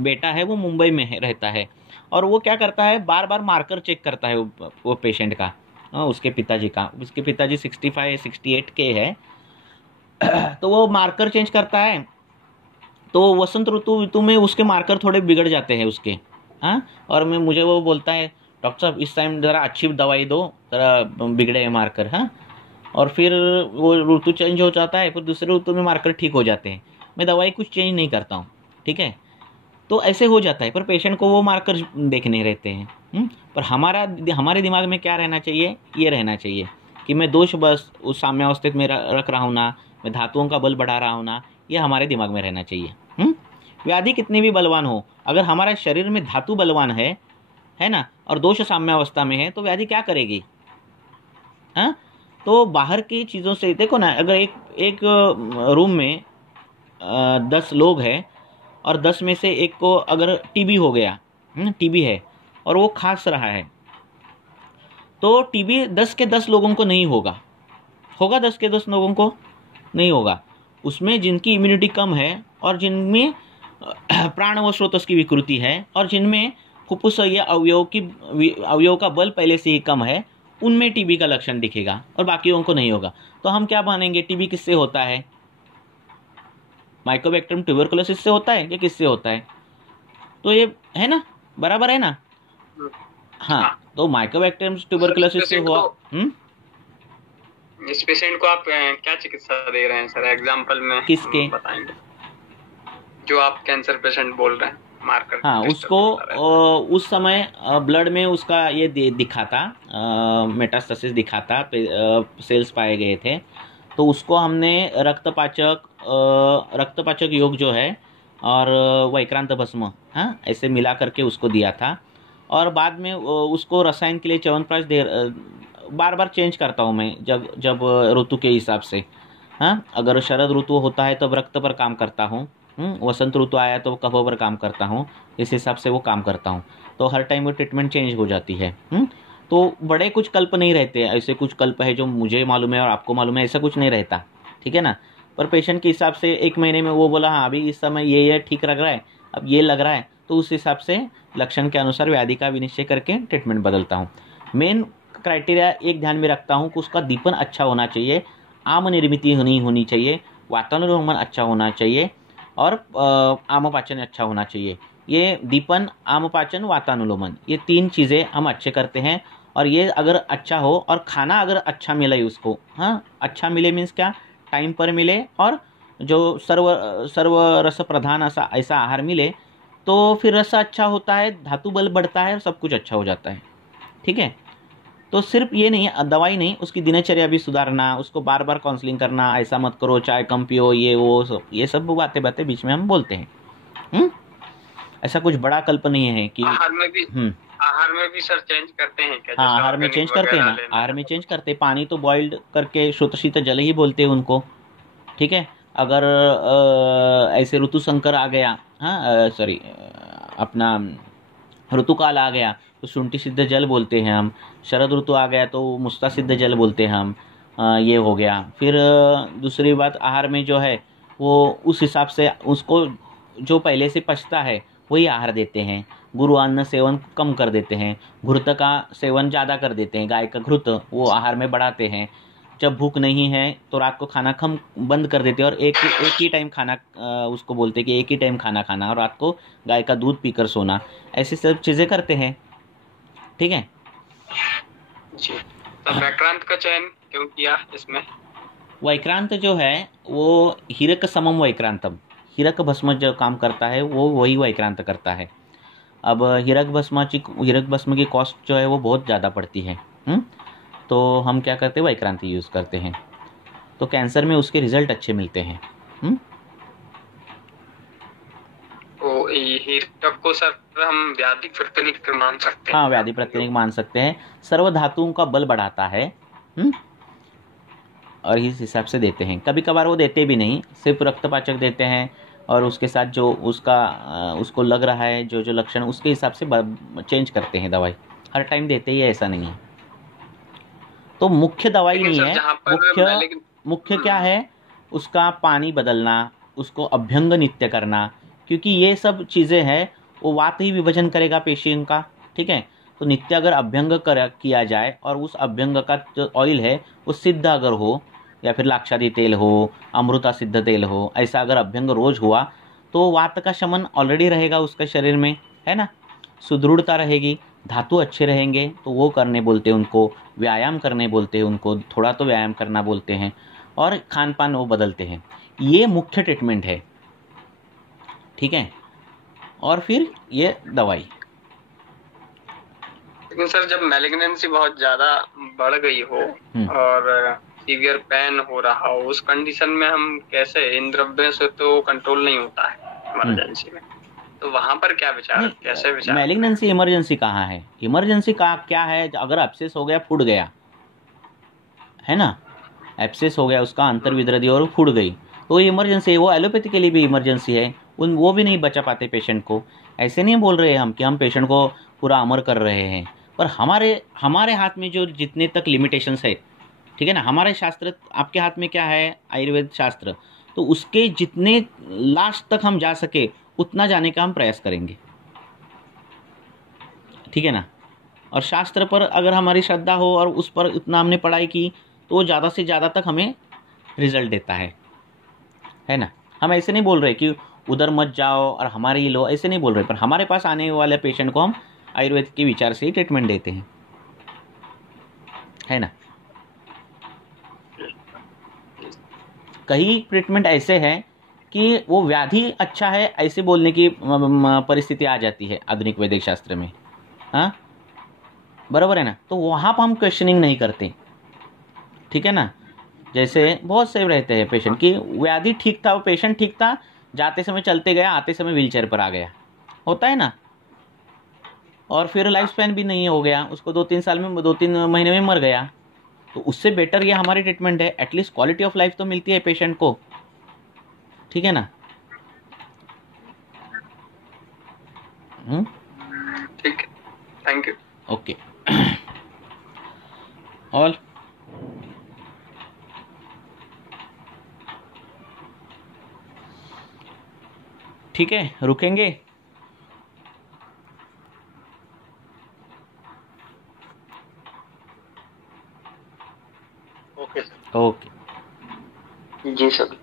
बेटा है वो मुंबई में रहता है, और वो क्या करता है, बार बार मार्कर चेक करता है वो पेशेंट का, उसके पिताजी का। उसके पिताजी 65-68 के है, तो वो मार्कर चेंज करता है, तो वसंत ऋतु में उसके मार्कर थोड़े बिगड़ जाते हैं उसके, हाँ। और मुझे वो बोलता है, डॉक्टर साहब इस टाइम ज़रा अच्छी दवाई दो, ज़रा बिगड़े हैं मार्कर, हाँ। और फिर वो ऋतु चेंज हो जाता है, फिर दूसरे ऋतु में मार्कर ठीक हो जाते हैं, मैं दवाई कुछ चेंज नहीं करता हूँ, ठीक है। तो ऐसे हो जाता है, पर पेशेंट को वो मार्कर देखने रहते हैं। पर हमारे दिमाग में क्या रहना चाहिए? ये रहना चाहिए कि मैं दोष बस उस साम्यावस्थित में रख रहा हूँ ना, मैं धातुओं का बल बढ़ा रहा हूँ ना, ये हमारे दिमाग में रहना चाहिए। व्याधि कितनी भी बलवान हो, अगर हमारे शरीर में धातु बलवान है ना, और दोष साम्यावस्था में है, तो व्याधि क्या करेगी? हाँ, तो बाहर की चीज़ों से देखो ना, अगर एक रूम में 10 लोग हैं और 10 में से एक को अगर टीबी हो गया, टीबी है और वो खांस रहा है, तो टीबी 10 के 10 लोगों को नहीं होगा, 10 के 10 लोगों को नहीं होगा। उसमें जिनकी इम्यूनिटी कम है और जिनमें प्राण व स्रोतस की विकृति है और जिनमें फुफ्फुस या अवयव का बल पहले से ही कम है, उनमें टीबी का लक्षण दिखेगा और बाकियों को नहीं होगा। तो हम क्या मानेंगे? टीबी किससे होता है? माइकोबैक्टीरियम ट्यूबरकुलोसिस से होता है या किससे होता है? तो ये है ना, बराबर है ना। हाँ, तो माइकोबैक्टीरियम ट्यूबरकुलोसिस से हुआ। इस पेशेंट को आप क्या चिकित्सा दे रहे हैं सर? एग्जांपल में किसके बताएंगे? जो आप कैंसर पेशेंट बोल रहे हैं, मार्कर। हाँ, उसको उस समय ब्लड में उसका ये दिखा था, मेटास्टेसिस दिखा था, सेल्स पाए गए थे। तो उसको हमने रक्तपाचक योग जो है और वैक्रांत भस्म, हाँ, ऐसे मिला करके उसको दिया था। और बाद में उसको रसायन के लिए च्यवनप्राश बार बार चेंज करता हूँ मैं, जब ऋतु के हिसाब से। हाँ, अगर शरद ऋतु होता है तब रक्त पर काम करता हूँ, वसंत ऋतु आया तो कफ़ों पर काम करता हूँ, इस हिसाब से वो काम करता हूँ। तो हर टाइम वो ट्रीटमेंट चेंज हो जाती है। तो बड़े कुछ कल्प नहीं रहते, ऐसे कुछ कल्प है जो मुझे मालूम है और आपको मालूम है, ऐसा कुछ नहीं रहता, ठीक है ना। पर पेशेंट के हिसाब से 1 महीने में वो बोला हाँ अभी इस समय ये ठीक लग रहा है, अब ये लग रहा है, तो उस हिसाब से लक्षण के अनुसार व्याधि का विनिश्चय करके ट्रीटमेंट बदलता हूँ। मेन क्राइटेरिया एक ध्यान में रखता हूँ कि उसका दीपन अच्छा होना चाहिए, आम निर्मित नहीं होनी चाहिए, वातानुलोमन अच्छा होना चाहिए और आमपाचन अच्छा होना चाहिए। ये दीपन, आमपाचन, वातानुलोमन, ये 3 चीज़ें हम अच्छे करते हैं। और ये अगर अच्छा हो और खाना अगर अच्छा मिले उसको, हाँ अच्छा मिले मीन्स क्या, टाइम पर मिले और जो सर्व रस प्रधान ऐसा आहार मिले, तो फिर रस अच्छा होता है, धातु बल बढ़ता है और सब कुछ अच्छा हो जाता है, ठीक है। तो सिर्फ ये नहीं, दवाई नहीं, उसकी दिनचर्या भी सुधारना, उसको बार बार काउंसलिंग करना, ऐसा मत करो, चाय कम पियो, ये सब बातें बीच में हम बोलते हैं। ऐसा कुछ बड़ा कल्प नहीं है कि आहार में भी सर चेंज करते हैं क्या? हाँ, आहार में चेंज करते हैं ना, आहार में चेंज करते, पानी तो बॉइल्ड करके शुद्ध शीत जल ही बोलते हैं उनको, ठीक है। अगर ऐसे ऋतु संकर आ गया, हाँ सॉरी अपना ऋतुकाल आ गया तो शुंठी सिद्ध जल बोलते हैं हम, शरद ऋतु आ गया तो मुस्ता सिद्ध जल बोलते हैं हम, ये हो गया। फिर दूसरी बात, आहार में जो है वो उस हिसाब से उसको जो पहले से पचता है वही आहार देते हैं। गुरु अन्न सेवन कम कर देते हैं, घृत का सेवन ज़्यादा कर देते हैं, गाय का घृत वो आहार में बढ़ाते हैं। जब भूख नहीं है तो रात को खाना कम बंद कर देते हैं और एक ही टाइम खाना, उसको बोलते हैं कि एक ही टाइम खाना खाना और रात को गाय का दूध पीकर सोना, ऐसी सब चीज़ें करते हैं, ठीक है जी। तो वैक्रांत का चयन क्यों किया इसमें? वैक्रांत जो है वो हीरक समम वैक्रांतम, हीरक भस्म जो काम करता है वो वही वैक्रांत करता है। अब हीरक भस्म की कॉस्ट जो है वो बहुत ज़्यादा पड़ती है, तो हम क्या करते हैं, वैक्रांति यूज़ करते हैं, तो कैंसर में उसके रिजल्ट अच्छे मिलते हैं। हीरक को सर हम व्याधि प्रतिनिक मान सकते हैं? हाँ, व्याधि प्रतिनिक मान सकते हैं, सर्व धातुओं का बल बढ़ाता है, और इस हिसाब से देते हैं। कभी कभार वो देते भी नहीं, सिर्फ रक्तपाचक देते हैं और उसके साथ जो उसको लग रहा है जो लक्षण, उसके हिसाब से चेंज करते हैं दवाई, हर टाइम देते ही ऐसा नहीं है। तो मुख्य दवाई नहीं है, मुख्य क्या है, उसका पानी बदलना, उसको अभ्यंग नित्य करना, क्योंकि ये सब चीज़ें हैं वो वात ही विभाजन करेगा पेशियों का, ठीक है। तो नित्य अगर अभ्यंग किया जाए और उस अभ्यंग का जो ऑयल है वो सिद्ध अगर हो, या फिर लाक्षादी तेल हो, अमृता सिद्ध तेल हो, ऐसा अगर अभ्यंग रोज हुआ तो वात का शमन ऑलरेडी रहेगा उसके शरीर में, है ना, सुदृढ़ता रहेगी, धातु अच्छे रहेंगे, तो वो करने बोलते हैं उनको, व्यायाम करने बोलते हैं उनको, थोड़ा तो व्यायाम करना बोलते हैं, और खान पान वो बदलते हैं। ये मुख्य ट्रीटमेंट है, ठीक है। और फिर ये दवाई। लेकिन सर जब मैलिग्नेंसी बहुत ज्यादा बढ़ गई हो और सीवियर पेन हो रहा हो, उस कंडीशन में हम कैसे, इन द्रव्यों से तो कंट्रोल नहीं होता है इमरजेंसी में, तो वहां पर क्या विचार, कैसे विचार? मैलिग्नेंसी इमरजेंसी कहाँ है, इमरजेंसी का क्या है, अगर एब्सेस हो गया, फूट गया है ना, एब्सेस हो गया, उसका अंतर्विद्रदी और फूट गई, तो इमरजेंसी है। वो एलोपैथी के लिए भी इमरजेंसी है, वो भी नहीं बचा पाते पेशेंट को। ऐसे नहीं बोल रहे हम कि हम पेशेंट को पूरा अमर कर रहे हैं, पर हमारे हाथ में जो जितने तक लिमिटेशंस है, ठीक है ना, हमारे शास्त्र, आपके हाथ में क्या है, आयुर्वेद शास्त्र, तो उसके जितने लास्ट तक हम जा सके उतना जाने का हम प्रयास करेंगे, ठीक है ना। और शास्त्र पर अगर हमारी श्रद्धा हो और उस पर उतना हमने पढ़ाई की तो वो ज़्यादा से ज़्यादा तक हमें रिजल्ट देता है ना। हम ऐसे नहीं बोल रहे कि उधर मत जाओ और हमारे ही लो, ऐसे नहीं बोल रहे, पर हमारे पास आने वाले पेशेंट को हम आयुर्वेद के विचार से ही ट्रीटमेंट देते हैं, है ना। कई ट्रीटमेंट ऐसे हैं कि वो व्याधि अच्छा है ऐसे बोलने की परिस्थिति आ जाती है आधुनिक वैदिक शास्त्र में, हाँ बराबर है ना। तो वहाँ पर हम क्वेश्चनिंग नहीं करते, ठीक है ना। जैसे बहुत से रहते हैं पेशेंट की व्याधि ठीक था, वो पेशेंट ठीक था, जाते समय चलते गया, आते समय व्हीलचेयर पर आ गया, होता है ना, और फिर लाइफ स्पैन भी नहीं हो गया, उसको 2-3 महीने में मर गया। तो उससे बेटर ये हमारी ट्रीटमेंट है, एटलीस्ट क्वालिटी ऑफ लाइफ तो मिलती है पेशेंट को, ठीक है ना। ठीक है, थैंक यू। ओके। ऑल ठीक है, रुकेंगे। Okay sir. ओके जी सर।